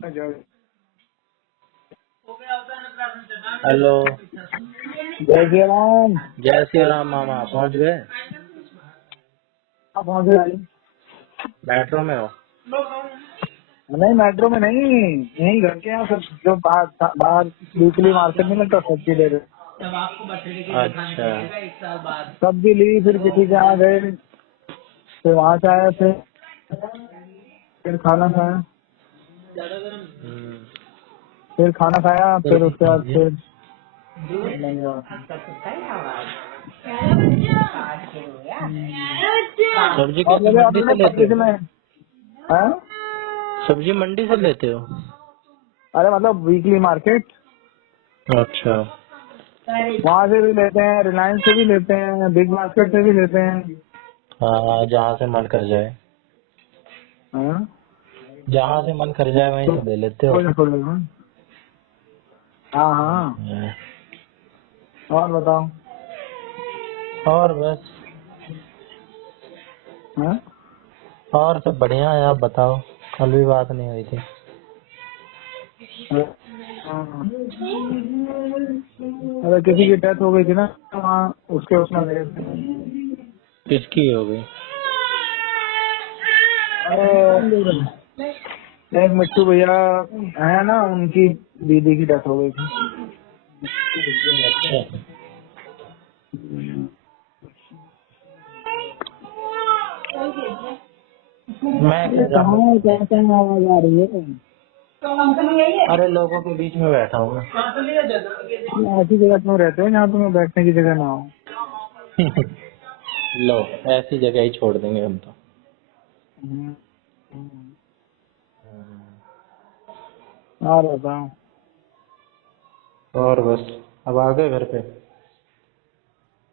Hello. जय श्री राम। जय श्री राम मामा, पहुंच गए? पहुंच गए। मेट्रो में हो? नहीं, मेट्रो में नहीं, यहीं घर के यहाँ सब जो बाहर वीकली मार्केट में लगता सब्जी ले रहे। अच्छा। सब्जी ली, फिर किसी के यहाँ गए, फिर वहाँ से आया, फिर खाना खाया, फिर खाना खाया, फिर उसके बाद फिर सब्जी और कैसे मेरे मंडी ऑर्डर से में लेते पच्चीस हो? में है। सब्जी मंडी से लेते हो? अरे मतलब वीकली मार्केट, अच्छा। वहाँ से भी लेते हैं, रिलायंस से भी लेते हैं, बिग मार्केट से भी लेते हैं। हाँ, जहाँ से मन कर जाए। हाँ? जहाँ से मन कर जाए वहीं से ले लेते हो? हाँ हाँ। और बताओ। और बस, हाँ? और सब बढ़िया है। आप बताओ, कल भी बात नहीं हुई थी। हाँ। अरे किसी की डेथ हो गई थी ना वहाँ, उसके उसमें गए थे। किसकी हो गई? अरे एक मिट्टू भैया है ना, उनकी दीदी की डेथ हो गई थी। अच्छा। मैं क्या जानू? कहाँ कैसे आवाज आ रही है? अरे लोगों के बीच में बैठा हूँ मैं। ऐसी जगह तुम रहते हो जहाँ तुम्हें बैठने की जगह ना हो। लो, ऐसी जगह ही छोड़ देंगे हम तो। और बताओ। और बस, अब आ गए घर पे?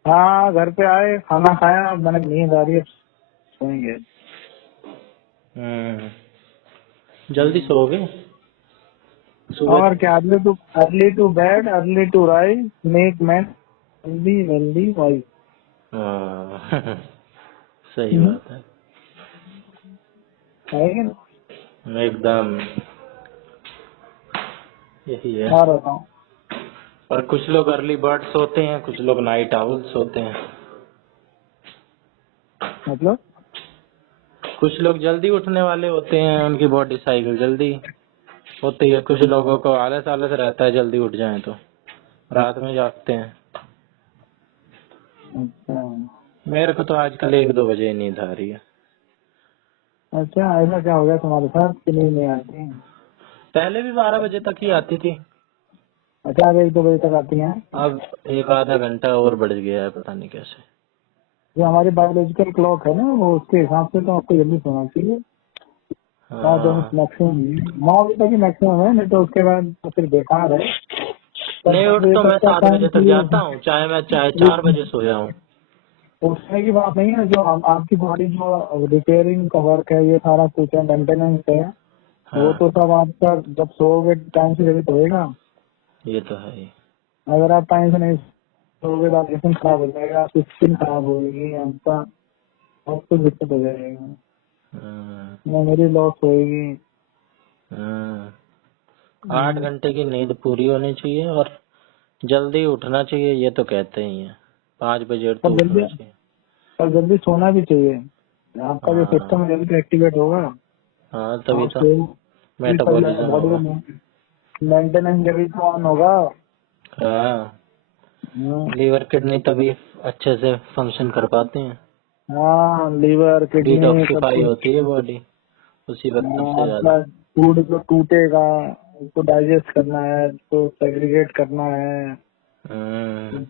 हाँ, घर पे आए, खाना खाया, मैंने नींद आ रही है, सोएंगे। जल्दी सोओगे? सुबह? और क्या, early to bed, early to rise, make man healthy wealthy wife. हाँ, सही बात है। एकदम यही है। और बताओ। और कुछ लोग अर्ली बर्ड सोते हैं, कुछ लोग नाइट आउल सोते हैं। मतलब कुछ लोग जल्दी उठने वाले होते हैं, उनकी बॉडी साइकिल जल्दी होती है। कुछ लोगों को आलस आलस रहता है, जल्दी उठ जाएं तो रात में जागते हैं। अच्छा मेरे को तो आजकल 1-2 बजे नींद आ रही है। अच्छा, ऐसा क्या हो गया तुम्हारे साथ कि नींद नहीं आती? पहले भी 12 बजे तक ही आती थी। अच्छा, 1-2 बजे तक आती हैं? अब 1-आधा घंटा और बढ़ गया है, पता नहीं कैसे। जो हमारी बायोलॉजिकल क्लॉक है ना, वो उसके हिसाब से तो आपको जल्दी सोना चाहिए। हाँ। मैक्सिमम 9 बजे तक ही मैक्सिमम है, नहीं तो उसके बाद तो फिर बेकार है। पर नहीं, 10 उठ बजे तो तक मैं का 7 टाइम बजे तक चाहिए। जाता हूँ, चाहे 4 बजे सोया हूँ। उठने की बात नहीं है, जो आपकी बॉडी जो रिपेयरिंग का वर्क है, ये सारा कुछ है, मेंटेनेंस है, वो हाँ, तो सब आपका जब सोओगे टाइम से जल्दी तो होएगा। ये तो है ही। अगर आप टाइम से नहीं सोओगे तो आपकी खराब हो जाएगा, आपकी स्किन खराब होगी, आपका बहुत कुछ दिक्कत हो जाएगा, हाँ, मेमोरी लॉस होएगी। हाँ। 8 घंटे की नींद पूरी होनी चाहिए और जल्दी उठना चाहिए, ये तो कहते ही हैं। 5 बजे और तो जल्दी उठना चाहिए। और जल्दी सोना भी चाहिए। आपका जो हाँ, सिस्टम है जल्दी एक्टिवेट होगा हाँ, तभी और तो सेल मेटाबॉलिज्म बॉडी होगा। में मेंटेनेंस जल्दी तो ऑन होगा। हाँ, हाँ लीवर किडनी तभी अच्छे से फंक्शन कर पाते हैं। हाँ, लीवर किडनी सब डिटॉक्सिफाई कुछ। होती है बॉडी उसी वक्त सबसे ज्यादा। आपका फूड जो टूटेगा, उसको डाइजेस्ट करना है, उसको सेग्रीगेट करना है। हम्म।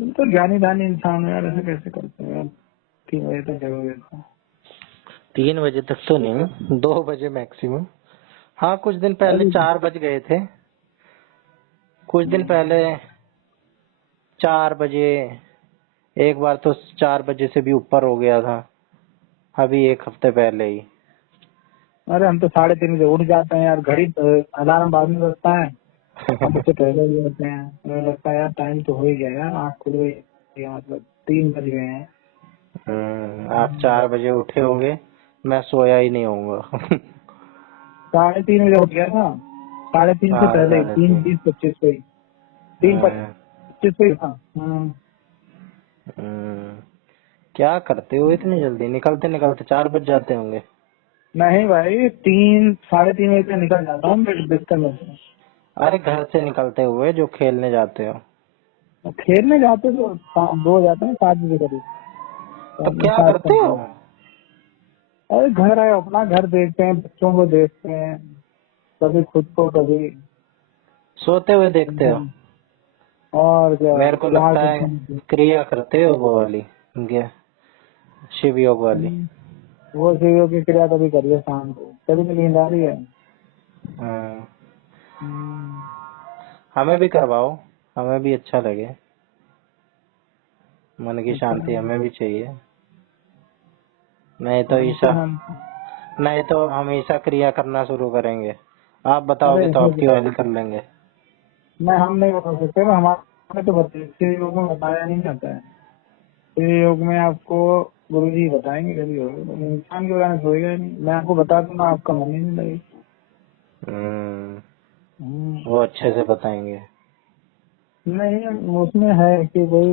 तुम तो जानी जानी इंसान हो यार, ऐसे कैसे करते हो यार? 3 बजे तक जगोगे तो? 3 बजे तक तो नहीं, 2 बजे मैक्सिमम। हाँ, कुछ दिन पहले अरे 4 बज गए थे। कुछ दिन पहले 4 बजे, एक बार तो 4 बजे से भी ऊपर हो गया था, अभी 1 हफ्ते पहले ही। अरे हम तो 3:30 बजे उठ जाते हैं यार, घड़ी अलार्म बाद में बजता है, हम उससे पहले ही होते हैं। हमें लगता है यार टाइम तो हो ही गया यार, आँख खुल गई, मतलब 3 बज गए हैं। आप 4 बजे उठे होंगे, मैं सोया ही नहीं होऊंगा। 3:30 बजे उठ गया था। 3:30 से हाँ पहले 3:30। 3:20-25 पे 3:25 पे था। हम्म, क्या करते हो इतनी जल्दी? निकलते निकलते 4 बज जाते होंगे। नहीं भाई, 3 साढ़े 3 बजे तक निकल जाता हूँ मैं बिस्तर में से। अरे घर से निकलते हुए जो खेलने जाते हो। और खेलने जाते तो 2 जाते हैं 7 बजे करीब। तो क्या 7 करते हो? अरे घर आए, अपना घर देखते हैं, बच्चों को देखते हैं, कभी खुद को, कभी सोते हुए देखते हो? और क्या। मेरे को यहाँ लगता है क्रिया करते हो वो वाली, क्या, शिव योग वाली। वो सीढ़ियों की क्रिया कभी करिए शाम को, कभी तो नींद आ रही है। हाँ, हम्म, हमें भी करवाओ, हमें भी अच्छा लगे, मन की अच्छा, शांति हमें भी चाहिए। नहीं तो हमको ईशा, हम नहीं तो हम ईशा क्रिया करना शुरू करेंगे। आप अरे बताओगे तो हो आपकी वाली जाएगा। कर लेंगे। मैं हम नहीं बता सकते ना, हमारे तो सीढ़ी योग में बताया नहीं जाता है। सीढ़ी योग में आपको गुरु जी बताएंगे, कभी होगा तो इंसान के बारे में होएगा ही नहीं। मैं आपको बता दूंगा, आपका मन ही नहीं लगेगा। वो अच्छे से बताएंगे। नहीं, उसमें है कि कोई,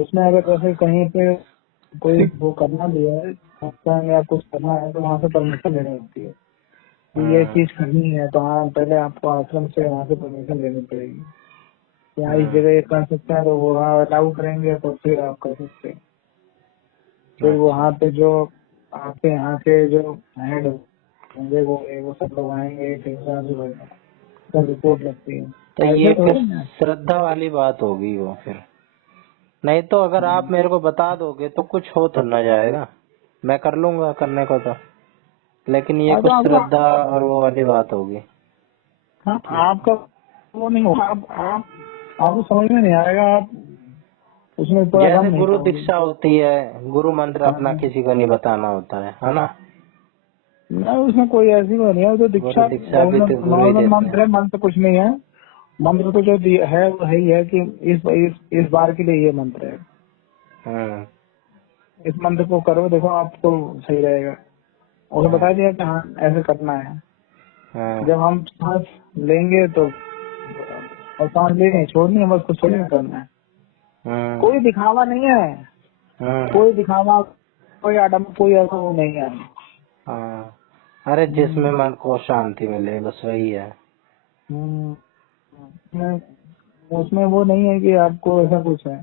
उसमें अगर जैसे कहीं पे कोई वो करना भी है, सत्संग या कुछ करना है, तो वहाँ से परमिशन लेनी होती है कि ये चीज करनी है। तो हाँ, पहले आपको आश्रम से वहाँ से परमिशन लेनी पड़ेगी। यहाँ इस जगह ये कर सकते हैं, तो वो वहाँ अलाउ करेंगे, तो फिर आप कर सकते हैं। फिर अच्छा, वहाँ पे जो आपके यहाँ के जो हेड होंगे, वो सब लोग आएंगे, फिर सब रिपोर्ट लगती है। तो ऐसे ये फिर थोड़ी ना। श्रद्धा वाली बात होगी वो फिर। नहीं तो अगर आप मेरे को बता दोगे तो कुछ हो तो ना जाएगा, मैं कर लूंगा करने को तो। लेकिन ये हाँ, तो कुछ आपका, श्रद्धा और वो वाली बात होगी। हाँ, आपका वो नहीं होगा। आप आपको समझ में नहीं आएगा, आप उसमें पूरा दम जैसे नहीं गुरु पाओगे। दीक्षा होती है, गुरु मंत्र अपना हाँ, किसी को नहीं बताना होता है ना? नहीं, उसमें कोई ऐसी वो नहीं है। वो तो गुरु दीक्षा दीक्षा भी तो नॉर्मल गुरु ही नॉर्मल देते मंत्र हैं। है, मंत्र कुछ नहीं है। मंत्र तो जो है वो है ही है कि इस बार के लिए ये मंत्र है, हम्म, इस मंत्र को करो, देखो आपको सही रहेगा। और हाँ, बता दिया कि हाँ ऐसे करना है। हाँ, जब हम सांस लेंगे तो, और सांस लेनी है, छोड़नी है, बस कुछ थोड़ी ना करना है। हम्म, कोई दिखावा नहीं है, हम्म, कोई दिखावा, कोई आडम, कोई ऐसा वो नहीं है। हाँ। अरे जिसमें हम्म, मन को शांति मिले बस वही है। हम्म, उसमें वो नहीं है कि आपको ऐसा कुछ है।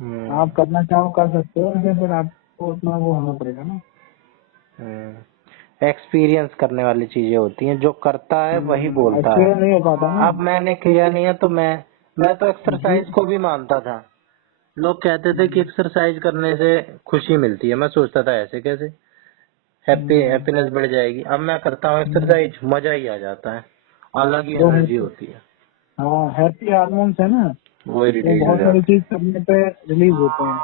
हम्म, आप करना चाहो कर सकते हो, लेकिन फिर आपको उतना वो होना पड़ेगा ना। एक्सपीरियंस करने वाली चीजें होती हैं, जो करता है वही बोलता है। एक्सपीरियंस नहीं हो पाता ना। अब मैंने किया नहीं है तो मैं तो एक्सरसाइज को भी मानता था। लोग कहते थे कि एक्सरसाइज करने से खुशी मिलती है, मैं सोचता था ऐसे कैसे, हैप्पीनेस बढ़ जाएगी। अब मैं करता हूँ एक्सरसाइज, मजा ही आ जाता है, अलग ही जो एनर्जी होती है, हाँ, हैप्पी हार्मोन्स है ना, वही वो रिलीज हो बहुत सारी जाता चीज करने पे रिलीज होते हैं।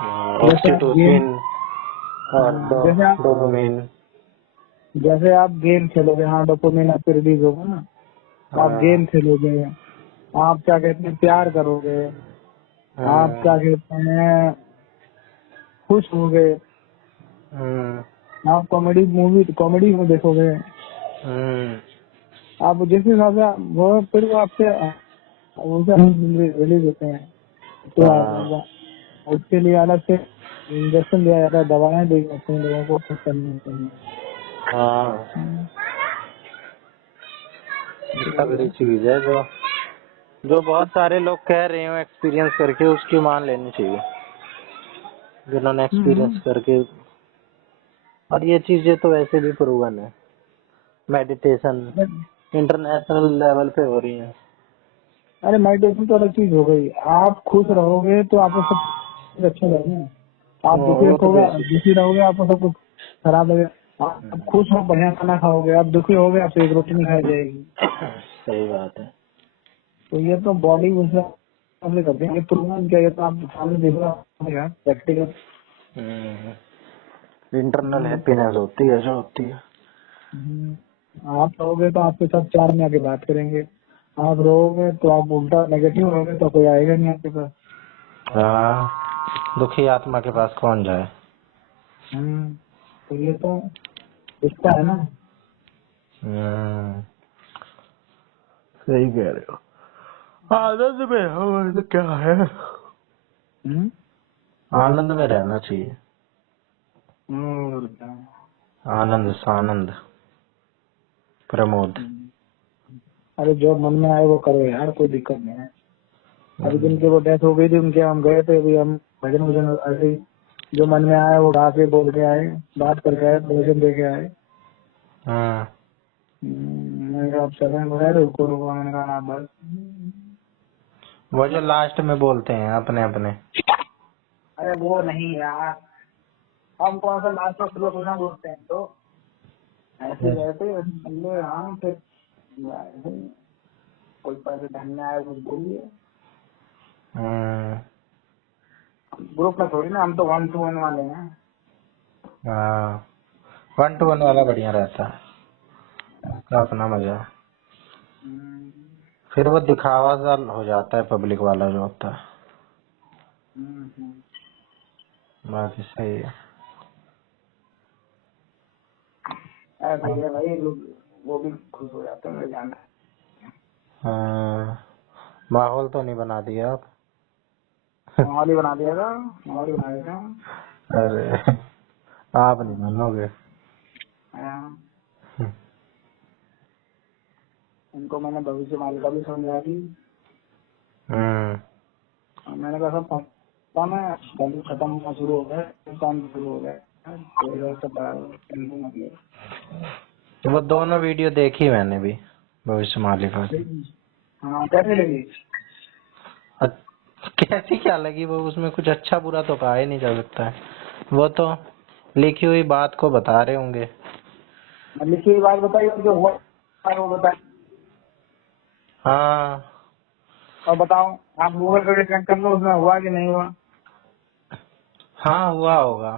है। जैसे आप गेम, ऑक्सीटोसिन और डोपामिन। जैसे आप गेम खेलोगे, हाँ डोपामिन आपको रिलीज होगा ना। आप हाँ, गेम खेलोगे, आप क्या कहते हैं प्यार करोगे, आप हाँ, क्या कहते हैं खुश होगे, हम्म, आप कॉमेडी में देखोगे, हम्म, आप जिस हिसाब से वो, फिर वो आपसे उनसे रिलीज होते हैं। तो हाँ, उसके लिए अलग से इंजेक्शन दिया जाता है, दवाएं दी जाती हैं लोगों को खुश करने के लिए। हाँ, तो ये तगड़ी है। चीज है। जो बहुत सारे लोग कह रहे हो एक्सपीरियंस करके, उसकी मान लेनी चाहिए, जिन्होंने एक्सपीरियंस हम्म, करके। और ये चीजें तो वैसे भी प्रूवन है, मेडिटेशन इंटरनेशनल लेवल पे हो रही है। अरे मेडिटेशन तो अलग चीज हो गई। आप खुश रहोगे तो आपको सब कुछ अच्छा लगेगा। आप दुखी वो तो रखोगे, बेसिक है। दुखी रहोगे, आपको सब कुछ खराब लगेगा। आप खुश हो, बढ़िया खाना खाओगे। आप दुखी होगे, आपसे एक रोटी नहीं खाई जाएगी। सही बात है। तो ये तो बॉडी उससे करते हैं, ये प्रूवन क्या, ये तो आप सामने देख रहे हो प्रैक्टिकल। इंटरनल हैप्पीनेस होती है जो होती है। आप रहोगे तो आपके साथ 4 में आके बात करेंगे। आप रहोगे तो आप उल्टा नेगेटिव रहोगे तो कोई आएगा नहीं आपके पास। हाँ, दुखी आत्मा के पास कौन जाए। तो ये तो रिश्ता है ना। हम्म, सही कह रहे हो। आनंद में हो तो क्या है, आनंद में रहना चाहिए। और क्या। आनंद सानंद प्रमोद। अरे जो मन में आए वो करो यार, कोई दिक्कत नहीं है। अभी जिनकी वो डेथ हो गई थी उनके हम गए थे, अभी हम भजन वजन ऐसे ही जो मन में आया वो गा के बोल के आए, बात करके आए, भोजन दे के आए। हाँ, मैंने कहा आप चलें, बोला रुको रुको, मैंने कहा ना बस। वो जो लास्ट में बोलते हैं अपने अपने। अरे वो नहीं यार, हम कौन सा लास्ट में शुरू होना बोलते हैं, तो ऐसे गए थे बंदे, हाँ फिर कोई पैसे ढंग में आए कुछ बोलिए। हम्म, ग्रुप में थोड़ी ना, हम तो 1-to-1 वाले हैं। हाँ, 1-to-1 वाला बढ़िया रहता है, उसका अपना मजा। फिर वो दिखावा सा हो जाता है पब्लिक वाला जो होता है। बाकी सही है। ऐसा ही है भाई, लोग वो भी खुश हो जाते हैं मेरे जाना। हाँ, माहौल तो नहीं बना दिया आप। माहौल ही बना दिया था, माहौल ही बना दिया था। अरे आप नहीं मानोगे। हाँ, उनको मैंने भविष्य मालिका भी समझा दी। मैंने कहा सब काम है, कल खत्म होना शुरू हो गया, काम शुरू हो गया, तो वो दोनों वीडियो देखी मैंने भी, भविष्य मालिका की। हाँ कैसे लगी? कैसी क्या लगी, वो उसमें कुछ अच्छा बुरा तो कहा ही नहीं जा सकता है, वो तो लिखी हुई बात को बता रहे होंगे। लिखी हुई बात बताइए, और जो हुआ वो बताइए। हाँ, और बताओ, आप गूगल पे चेक कर लो उसमें हुआ कि नहीं हुआ। हाँ हुआ होगा।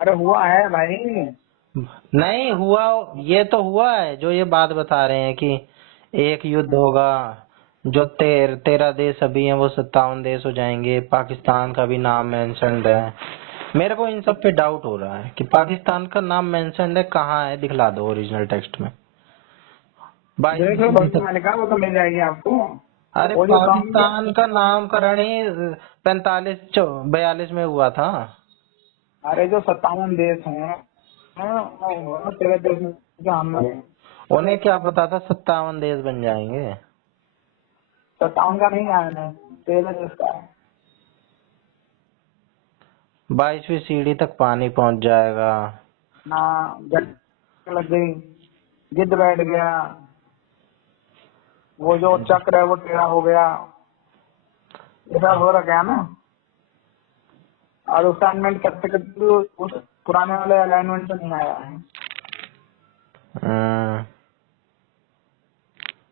अरे हुआ है भाई। नहीं हुआ, ये तो हुआ है जो ये बात बता रहे हैं कि एक युद्ध होगा, जो 13 देश अभी हैं वो 57 देश हो जाएंगे, पाकिस्तान का भी नाम मेंशन्ड है। मेरे को इन सब पे डाउट हो रहा है कि पाकिस्तान का नाम मेंशन्ड है, कहाँ है, दिखला दो ओरिजिनल टेक्स्ट में। देख लो भविष्य मालिका, वो तो मिल जाएगी आपको। अरे वो जो पाकिस्तान का नामकरण ही 45-42 में हुआ था। अरे जो 57 देश हैं, 13 देश में जो हम हैं, उन्हें क्या पता था 57 देश बन जाएंगे। 57 का नहीं आया है, 13 देश का है। 22वीं सीढ़ी तक पानी पहुंच जाएगा। हाँ, जट लग गई, गिद्ध बैठ गया, वो जो चक्र है वो टेढ़ा हो गया, ऐसा हो रखा है ना। और उसका अलाइनमेंट करते करते उस पुराने वाले अलाइनमेंट से नहीं आया है। हम्म,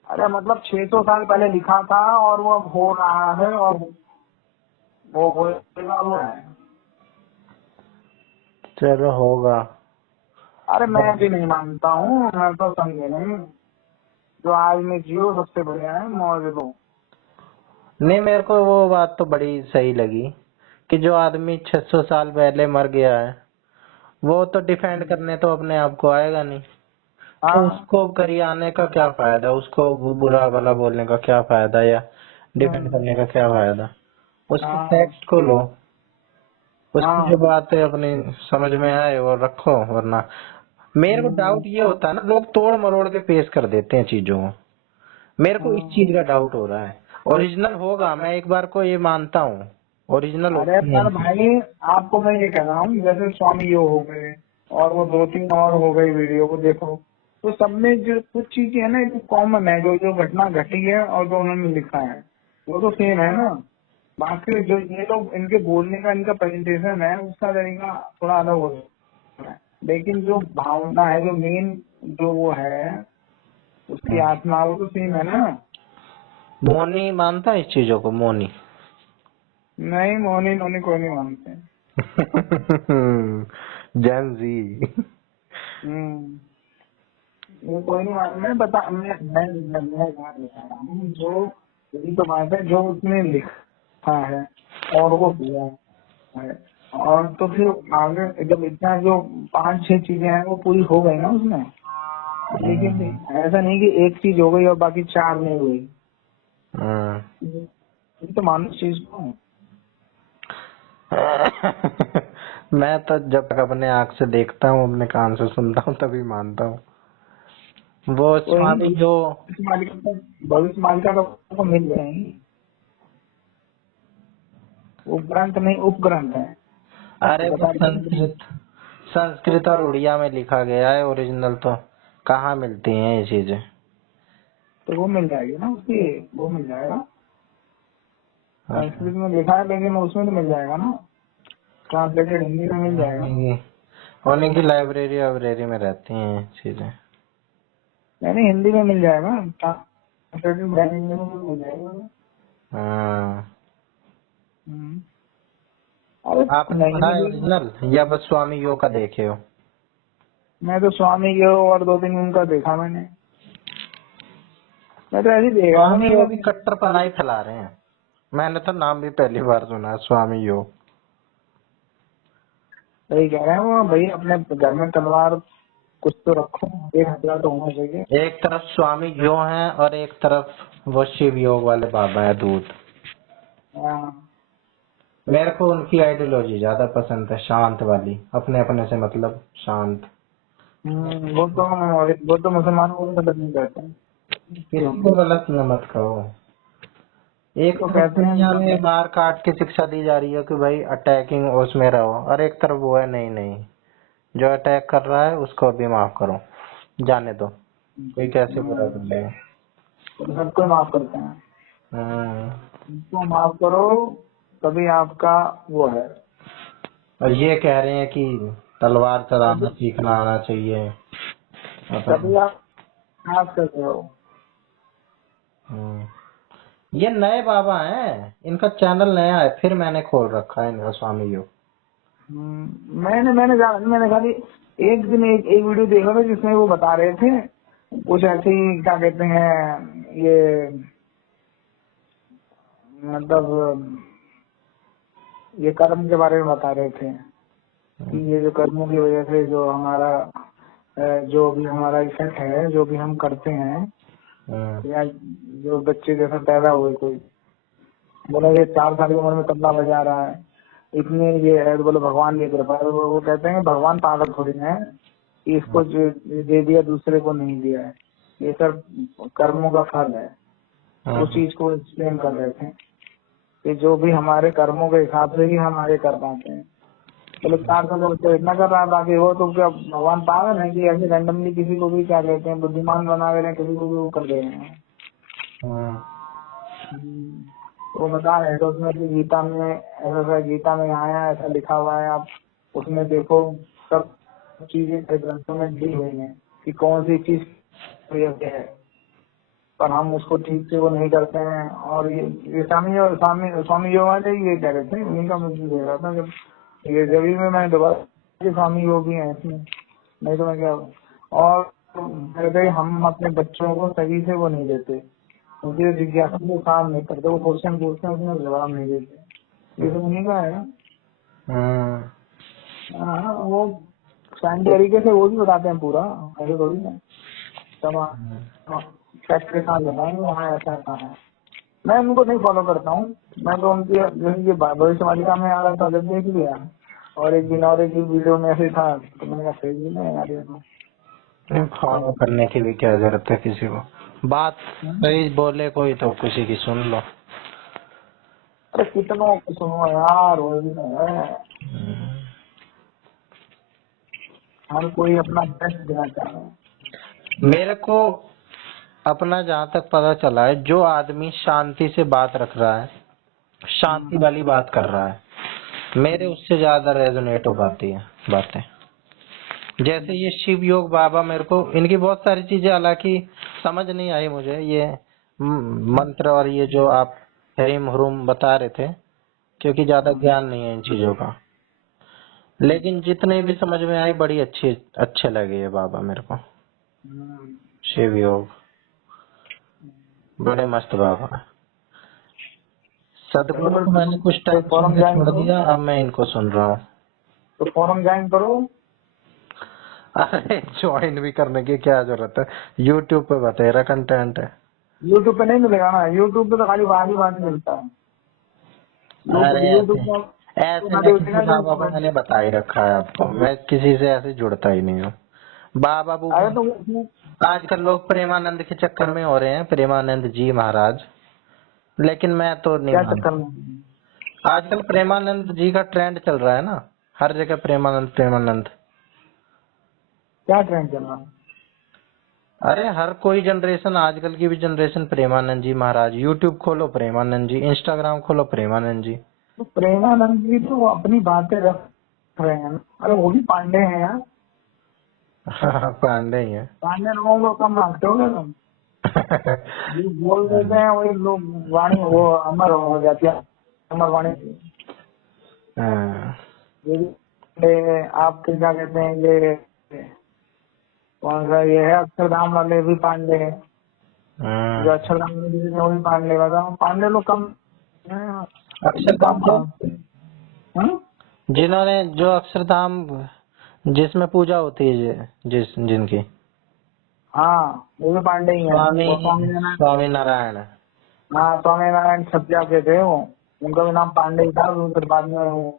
अरे मतलब 600 साल पहले लिखा था और वो अब हो रहा है, और वो होएगा, हो रहा है। चलो होगा। अरे मैं भी नहीं मानता हूँ, मैं तो समझे नहीं, जो आज में जियो सबसे बढ़िया है, मौज लो। नहीं, मेरे को वो बात तो बड़ी सही लगी कि जो आदमी 600 साल पहले मर गया है वो तो डिफेंड करने तो अपने आप को आएगा नहीं, तो हाँ उसको करियाने का क्या फायदा, उसको बुरा भला बोलने का क्या फायदा, या डिफेंड करने का क्या फायदा। उसको हाँ फैक्ट को लो, उसकी जो हाँ बात है अपनी समझ में आए वो रखो, वरना मेरे को डाउट ये होता है ना, लोग तोड़ मरोड़ के पेश कर देते हैं चीजों को। मेरे को इस चीज का डाउट हो रहा है। ओरिजिनल होगा, मैं एक बार को ये मानता हूँ, ओरिजिनल अरे होती है। पर भाई, आपको मैं ये कह रहा हूँ, जैसे स्वामी यो हो गए और वो 2-3 और हो गई वीडियो को देखो, तो सब में जो कुछ चीजें है ना जो कॉमन है, जो जो घटना घटी है और जो उन्होंने लिखा है वो तो सेम है ना। बाकी जो ये लोग इनके बोलने का, इनका प्रेजेंटेशन है, उसका तरीका थोड़ा अलग हो सकता है, लेकिन जो भावना है, जो मेन जो वो है, उसकी आत्मा, वो तो सेम है ना। मोनी मानता है इस चीजों को, मोनी। नहीं, मोनी नोनी कोई नहीं मानते। जेंजी। ये कोई नहीं मालूम, मैं बता, मैं बात बता रहा हूँ, जो यही तो बात है, जो उसने लिखा है और वो किया है, और तो फिर आगे जब इतना जो 5-6 चीजें हैं वो पूरी हो गई ना उसमें, लेकिन ऐसा नहीं कि एक चीज हो गई और बाकी चार नहीं हुई। हम्म। ये तो मानो चीज को। मैं तो जब तक अपने आँख से देखता हूँ, अपने कान से सुनता हूँ, तभी मानता हूँ। वो कोई स्वामी नहीं, जो भविष्य मालिका तो मिल जाएंगी। वो ग्रंथ नहीं उपग्रंथ है। अरे आपको वो बता दें संस्कृत और उड़िया में लिखा गया है, ओरिजिनल तो कहाँ मिलती हैं ये चीजें। तो वो मिल जाएगी ना उसकी, वो मिल जाएगा। हाँ, संस्कृत में लिखा है लेकिन उसमें तो मिल जाएगा ना, ट्रांसलेटेड हिंदी में मिल जाएगा। उन्हीं की लाइब्रेरी वाइब्रेरी में रहती हैं ये चीजें। नहीं हिंदी में मिल जाएगा, ट्रांसलेटेड हिंदी में मिल जाएगा। हाँ। हम्म। अरे आपने नहीं पढ़ा है मिलेगा। ओरिजिनल या बस स्वामी यो का देखे हो? मैं तो स्वामी के और 2-3 उनका देखा मैंने। मैं तो ऐसे ही देखा था, स्वामी मेरे यो को भी कट्टरपना ही फैला रहे हैं। मैंने तो नाम भी पहली बार सुना है, स्वामी यो। सही कह रहे हैं वो भाई, अपने घर में तलवार कुछ तो रखो, एक हथियार तो होना चाहिए। एक तरफ स्वामी यो हैं और एक तरफ वो शिव योग वाले बाबा है दूत। हाँ। मेरे को उनकी आइडियोलॉजी ज्यादा पसंद है, शांत वाली, अपने अपने से मतलब शांत। वो तो मुसलमानों को मदद नहीं करते हैं। किसी को गलत न मत कहो। एक तो तरफ कहते दुनिया हैं में मार काट की शिक्षा दी जा रही है कि भाई अटैकिंग उसमें रहो, और एक तरफ वो है नहीं नहीं, जो अटैक कर रहा है उसको भी माफ करो, जाने दो, कोई कैसे बुरा कर लेगा। तो सबको माफ करते हैं। हम्म। उनको माफ करो तभी आपका वो है। और ये कह रहे हैं कि तलवार चलाना तभी सीखना आना चाहिए, पता नहीं। तभी आप माफ करते हो। हम्म। ये नए बाबा हैं, इनका चैनल नया है, फिर मैंने खोल रखा है इनका, स्वामी योग। मैंने खाली एक दिन एक वीडियो देखा था जिसमें वो बता रहे थे कुछ ऐसे ही, क्या कहते हैं ये, मतलब ये कर्म के बारे में बता रहे थे कि ये जो कर्मों की वजह से जो हमारा जो भी हमारा इफेक्ट है, जो भी हम करते हैं, हम्म। या जो बच्चे जैसा पैदा हुए कोई, बोला ये 4 साल की उम्र में तबला बजा रहा है, इतने ये है, तो बोले भगवान की कृपा है। वो कहते हैं भगवान पागल थोड़ी ना है कि इसको जो दे दिया दूसरे को नहीं दिया है, ये सब कर्मों का फल है। उस चीज को एक्सप्लेन कर रहे थे कि जो भी हमारे कर्मों के हिसाब से ही हम आगे कर पाते हैं। बोले 4 साल का बच्चा इतना कर रहा था कि वो तो क्या भगवान पागल है कि ऐसे रैंडमली किसी को भी, क्या कहते हैं, बुद्धिमान बना दे रहे हैं, किसी को भी वो कर दे रहे हैं। वो बता रहे थे उसमें कि गीता में ऐसा, गीता में आया ऐसा लिखा हुआ है, आप उसमें देखो सब चीजें ग्रंथों में दी हुई है कि कौन सी चीज योग्य है, पर हम उसको ठीक से वो नहीं करते हैं। और ये स्वामी योग वाले ये कह रहे थे, उन्हीं का मुझे दे रहा था जब ये जब में मैंने दोबारा स्वामी योग भी है इसमें, नहीं तो मैं क्या। और कहते हम अपने बच्चों को सही से वो नहीं देते, उनकी जिज्ञासा को काम नहीं करते, वो क्वेश्चन पूछते हैं उसमें जवाब नहीं देते। ये तो उन्हीं का है। हाँ, वो साइंस तरीके से वो भी बताते हैं पूरा, ऐसे थोड़ी ना सब फैक्ट के साथ बताएंगे वहाँ ऐसा ऐसा है। मैं उनको नहीं फॉलो करता हूँ, मैं तो उनकी जैसे कि भविष्य मालिका में आ रहा था जब देख लिया, और एक दिन और एक वीडियो में ऐसे था तो मैंने कहा सही नहीं है यार ये तो। फॉलो करने की भी क्या जरूरत है किसी को, बात सही बोले कोई तो किसी की सुन लो। अरे कितनों को सुनो यार, वो भी तो है, हर कोई अपना बेस्ट देना चाह रहा है। मेरे को अपना जहाँ तक पता चला है, जो आदमी शांति से बात रख रहा है, शांति वाली बात कर रहा है, मेरे उससे ज्यादा रेजोनेट हो पाती है बातें। जैसे ये शिव योग बाबा, मेरे को इनकी बहुत सारी चीजें हालांकि समझ नहीं आई मुझे, ये मंत्र और ये जो आप हरिम हुरुम बता रहे थे, क्योंकि ज्यादा ज्ञान नहीं है इन चीजों का, लेकिन जितने भी समझ में आई बड़ी अच्छे लगे ये बाबा मेरे को। शिव योग बड़े मस्त बाबा। सदगुरु को मैंने कुछ तो टाइम सुन फॉरम के ज्वाइन छोड़ करो, दिया, अब मैं इनको सुन रहा हूँ। तो फॉरम ज्वाइन करो। अरे ज्वाइन भी करने की क्या जरूरत है, यूट्यूब पे बतेरा कंटेंट है। यूट्यूब पे नहीं मिलेगा ना, यूट्यूब पे तो खाली बात ही बात मिलता है। अरे यूट्यूब ऐसे पे ऐसे खाली मैं उठेगा किसी जो बाबा बूबा ने बता ही रखा है आपको, मैं किसी से ऐसे जुड़ता ही नहीं हूँ। बाबा अरे तो बूबा उसमें आजकल लोग प्रेमानंद के चक्कर में हो रहे हैं, प्रेमानंद जी महाराज, लेकिन मैं तो नहीं क्या चक्कर मानता। में, आजकल प्रेमानंद जी का ट्रेंड चल रहा है ना, हर जगह प्रेमानंद प्रेमानंद। क्या ट्रेंड चल रहा है? अरे हर कोई जनरेशन, आजकल की भी जनरेशन प्रेमानंद जी महाराज, यूट्यूब खोलो प्रेमानंद जी, इंस्टाग्राम खोलो प्रेमानंद जी। तो प्रेमानंद जी तो अपनी बातें रख रहे हैं ना। अरे वो भी पांडे हैं यार, हाँ, पांडे ही है। पांडे लोगों को कम रखते हो तुम। जो बोल देते हैं वही लोग, वाणी वो अमर हो जाती है, अमर वाणी। हाँ, ये आपके क्या कहते हैं, ये कौन सा ये है अक्षरधाम वाले भी पांडे हैं, जो हाँ। अक्षरधाम में भी वो भी पांडे वाला, पांडे लोग कम हैं, ये अक्षरधाम कम को, भागते हैं। हाँ? जिन्होंने जो अक्षरधाम जिसमें पूजा होती है, जिस जिनकी हाँ वो भी पांडे ही हैं, स्वामी वो स्वामी नारायण। स्वामी नारायण। हाँ स्वामी नारायण छपजा के थे वो, उनका भी नाम पांडे ही था, फिर बाद में वो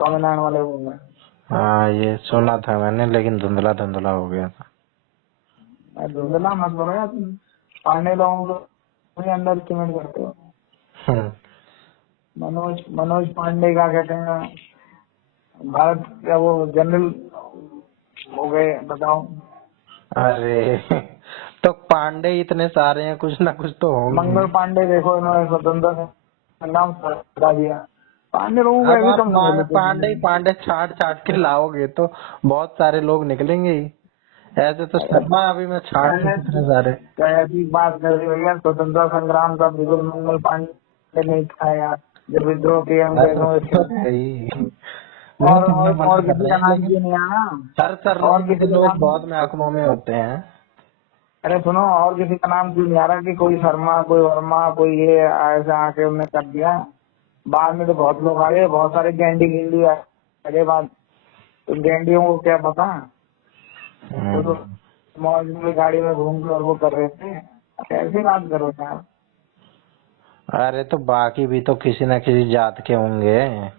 स्वामी नारायण वाले हो गए। हाँ, ये सुना था मैंने, लेकिन धुंधला धुंधला हो गया था। धुंधला मत बोलो यार तुम, पांडे लोगों को अंडर एस्टिमेट करते हो। हम्म। मनोज मनोज पांडे का कहते हैं भारत का वो जनरल हो गए, बताओ। अरे तो पांडे इतने सारे हैं, कुछ ना कुछ तो होंगे मंगल ही। पांडे देखो, इन्होंने स्वतंत्रता संग्राम करा दिया। पांडे लोगों को अब ऐसे आप कम समझ लेते पांडे ही हैं। पांडे छाट छाट के लाओगे तो बहुत सारे लोग निकलेंगे ही। ऐसे तो शर्मा अभी मैं छाट दूं कितने सारे। ऐसी बात कर रही भैया, स्वतंत्रता संग्राम का बिल्कुल मंगल पांडे नहीं था यार, जब विद्रोह किए अंग्रेजों तो के। सही, वो तो हम मना और कर किसी रहे का हैं, नाम लेकिन क्यों नहीं आया? हर और सरनेम के किसी का लोग नाम, बहुत महकमों में होते हैं। अरे सुनो, और किसी का नाम क्यों नहीं आ रहा कि कोई शर्मा, कोई वर्मा, कोई ये ऐसा आके उन्होंने कर दिया। बाद में तो बहुत लोग आ गए, बहुत सारे गेंडी गेंडी आगे बाद, तो गेंडियों को क्या पता, वो तो हम्म। मौज में गाड़ी में घूम के और वो कर रहे थे। कैसे बात करो साहब। अरे तो बाकी भी तो किसी न किसी जात के होंगे, अरे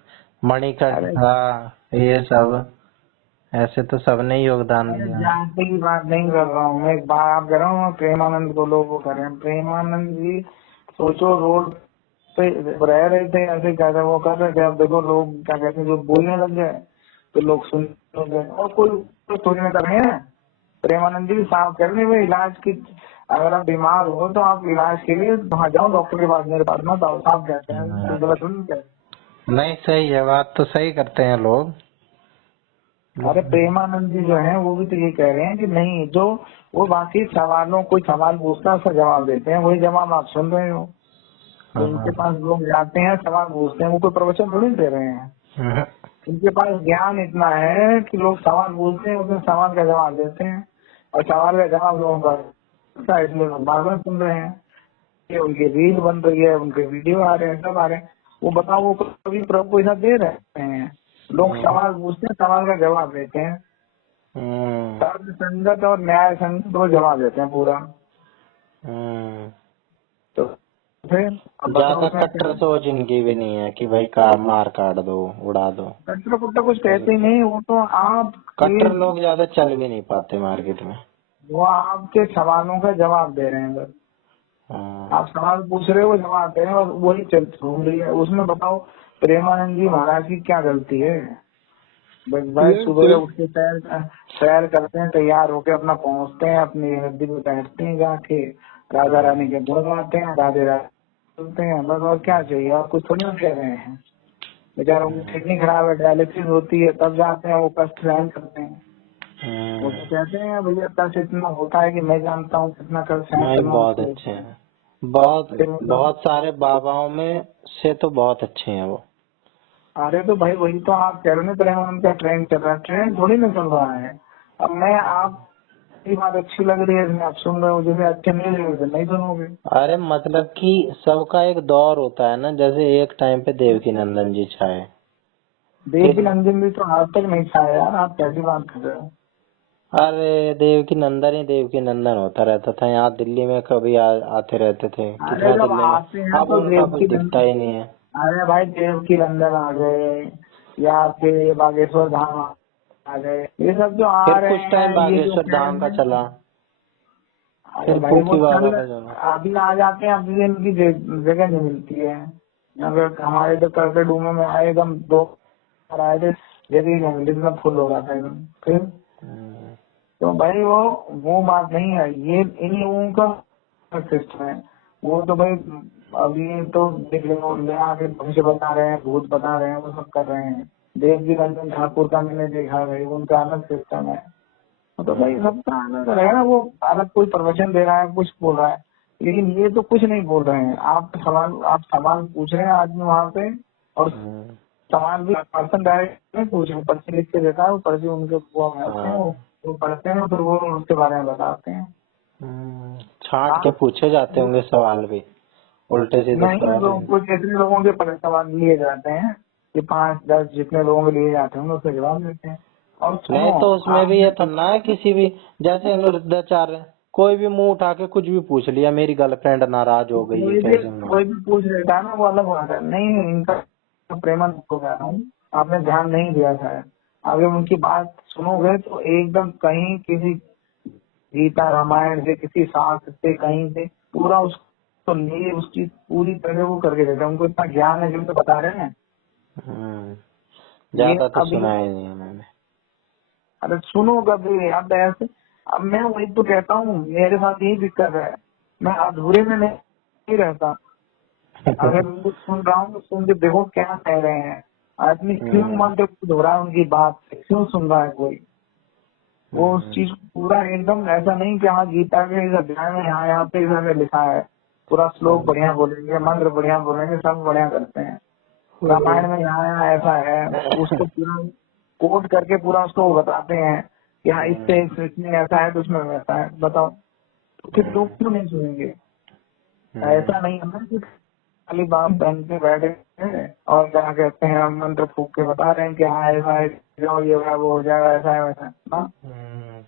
मणिकर्णिका, ये सब, ऐसे तो सबने ही योगदान अरे दिया। जानते की बात नहीं कर रहा हूँ मैं, एक बात कर रहा हूँ, प्रेमानंद को लोग वो कर रहे हैं। प्रेमानंद जी सोचो, रोड पे रह रहे थे, ऐसे कहते वो कर रहे थे, अब देखो लोग क्या कहते हैं, जो बोलने लग गए तो लोग सुन गए, और कोई थोड़ी ना कर रहे हैं। प्रेमानंद जी भी साफ कर रहे हैं, इलाज की, अगर आप बीमार हो तो आप इलाज के लिए वहाँ जाओ डॉक्टर के पास, मेरे पास मत आओ, साफ कहते हैं, हाँ, कोई गलत नहीं कहते। नहीं सही है, बात तो सही करते हैं लोग। अरे प्रेमानंद जी जो है वो भी तो ये कह रहे हैं कि नहीं, जो वो बाकी सवालों, कोई सवाल पूछता है उसका जवाब देते हैं, वही जवाब आप सुन रहे हो। तो हाँ, इनके पास लोग जाते हैं, सवाल पूछते हैं, वो कोई प्रवचन थोड़ी दे रहे हैं। हाँ, इनके पास ज्ञान इतना है कि लोग सवाल पूछते हैं, उसमें सवाल का जवाब देते हैं, और सवाल का जवाब लोगों का, इसलिए लोग बार बार सुन रहे हैं। ये उनकी रील बन रही है, उनके वीडियो आ रहे हैं, सब आ रहे हैं। वो बताओ, वो कभी प्रभु को ऐसा दे रहे हैं? लोग सवाल पूछते हैं, सवाल का जवाब देते हैं, हम्म, तर्क संगत और न्याय संगत वो जवाब देते हैं पूरा। हम्म। तो फिर अब बताओ ज्यादा उसमें क्या कट्टर है? सोच इनकी भी नहीं है कि भाई का मार काट दो, उड़ा दो। कट्टर कुट्टर कुछ कहते ही नहीं, वो तो आपके, कट्टर लोग ज्यादा चल भी नहीं पाते मार्केट में। वो आपके सवालों का जवाब दे रहे हैं बस। हाँ, आप सवाल पूछ रहे हो, जवाब दे रहे हैं, और वही चल घूम रही है उसमें। बताओ प्रेमानंद जी महाराज की क्या गलती है? बस भाई ये सुबह उठ के सैर करते हैं, तैयार होके अपना पहुंचते हैं, अपनी नदी पे बैठते हैं, जाके राधा रानी के गुण गाते हैं, राधे राधे बोलते हैं, बस। और क्या चाहिए? और कुछ थोड़ी ना कह रहे हैं। बेचारों की किडनी खराब है, डायलिसिस होती है, तब जाते हैं वो कष्ट सहन करते हैं। वो तो कहते हैं भैया कष्ट इतना होता है कि मैं जानता हूँ कितना कष्ट सहन नहीं, करना बहुत होता है। अच्छे हैं, बहुत फिर मतलब, बहुत सारे बाबाओं में से तो बहुत अच्छे हैं वो। अरे तो भाई वही तो आप कह रहे हो ना, प्रेमानंद का ट्रेंड चल रहा है, ट्रेंड थोड़ी ना चल रहा है। अब मैं आपकी बात अच्छी लग रही है, आप सुन रहे हो, जैसे अच्छे नहीं लग रहे तो नहीं सुनोगे। अरे मतलब कि सबका एक दौर होता है ना, जैसे एक टाइम पे देवकी नंदन जी छाए, देवकी फिर नंदन भी तो आज तक नहीं छाया यार, आप कैसी बात कर रहे हो? अरे देवकी नंदन ही देवकी नंदन होता रहता था यहाँ दिल्ली में, कभी आते रहते थे अरे कितना जब दिल्ली में। आते हैं अब तो उनका देव कुछ की दिखता ही नहीं है। अरे भाई देव की नंदन आ गए, या आपके बागेश्वर धाम आ गए, ये सब जो आ फिर रहे कुछ टाइम हैं, ये जो बागेश्वर क्या धाम का है। चला, अरे फिर भाई वो फूकी बाबा चल का चला। अभी आ जाते हैं, अभी इनकी जगह नहीं मिलती है। अगर हमारे इधर करके डूमे में आए एकदम 2 बार आए थे, जगह नहीं मिली, इतना फुल हो रहा था एकदम। फिर हम्म, तो भाई वो बात नहीं है, ये इन लोगों का सिस्टम है। वो तो भाई अभी तो देख लो, यहाँ के भविष्य बता रहे हैं, भूत बता रहे हैं, वो सब कर रहे हैं। देवजी रंजन ठाकुर का मैंने देखा भाई, उनका अलग सिस्टम है। तो भाई सबका अलग अलग है ना, वो अलग कोई प्रवचन दे रहा है, कुछ बोल रहा है, लेकिन ये तो कुछ नहीं बोल रहे हैं। आप सवाल पूछ रहे हैं आदमी वहाँ पे, और हम्म, सवाल भी पर्सन डायरेक्ट नहीं पूछ रहे, पर्ची लिख के देता है, वो पर्ची उनके वो होते हैं, हाँ। वो पढ़ते हैं, फिर वो उसके बारे में बताते हैं। छांट के आप पूछे जाते होंगे सवाल भी, उल्टे सीधे नहीं, सवाल लोग नहीं। कुछ इतने लोगों के सवाल लिए जाते हैं कि 5-10 जितने लोगों के लिए जाते हैं उसके जवाब देते हैं। और नहीं सुनो, तो उसमें भी आपने ये तो ना है किसी भी, जैसे अनिरुद्धाचार्य कोई भी मुंह उठा के कुछ भी पूछ लिया, मेरी गर्लफ्रेंड नाराज हो गई है, कैसे मैं। कोई भी पूछ लेता है ना, वो अलग बात है। नहीं, इनका प्रेमन को कह रहा हूँ, आपने ध्यान नहीं दिया शायद। अगर उनकी बात सुनोगे तो एकदम कहीं किसी गीता रामायण से, किसी शास्त्र से, कहीं से पूरा उसको लिए उसकी पूरी तरह वो करके देते हैं। उनको इतना ज्ञान है जो तो बता रहे हैं। हम्म, ये ज्यादा तो अभी, सुना ही नहीं है मैंने। अरे सुनो कभी अब ऐसे। अब मैं वही तो कहता हूँ, मेरे साथ यही दिक्कत है, मैं अधूरे में नहीं रहता। अगर उनको सुन रहा हूँ तो सुन के देखो क्या कह रहे हैं, आदमी क्यों हम्म, मन तक हो रहा है उनकी बात से, क्यों सुन रहा है कोई। वो उस हम्म, चीज को पूरा एकदम ऐसा नहीं कि हाँ गीता के इस अध्याय में यहाँ यहाँ पे इधर लिखा है, पूरा श्लोक बढ़िया बोलेंगे, मंत्र बढ़िया बोलेंगे, सब बढ़िया करते हैं। रामायण में यहाँ यहाँ ऐसा है, उसको पूरा कोट करके पूरा उसको बताते हैं कि हाँ इससे इसमें ऐसा है तो उसमें वैसा है। बताओ, तो फिर लोग क्यों नहीं सुनेंगे। ऐसा नहीं है ना कि खाली बात बन के बैठे हैं और क्या कहते हैं, हम मंत्र फूक के बता रहे हैं कि हाँ ऐसा है, जाओ ये होगा, वो हो जाएगा, ऐसा है वैसा है ना।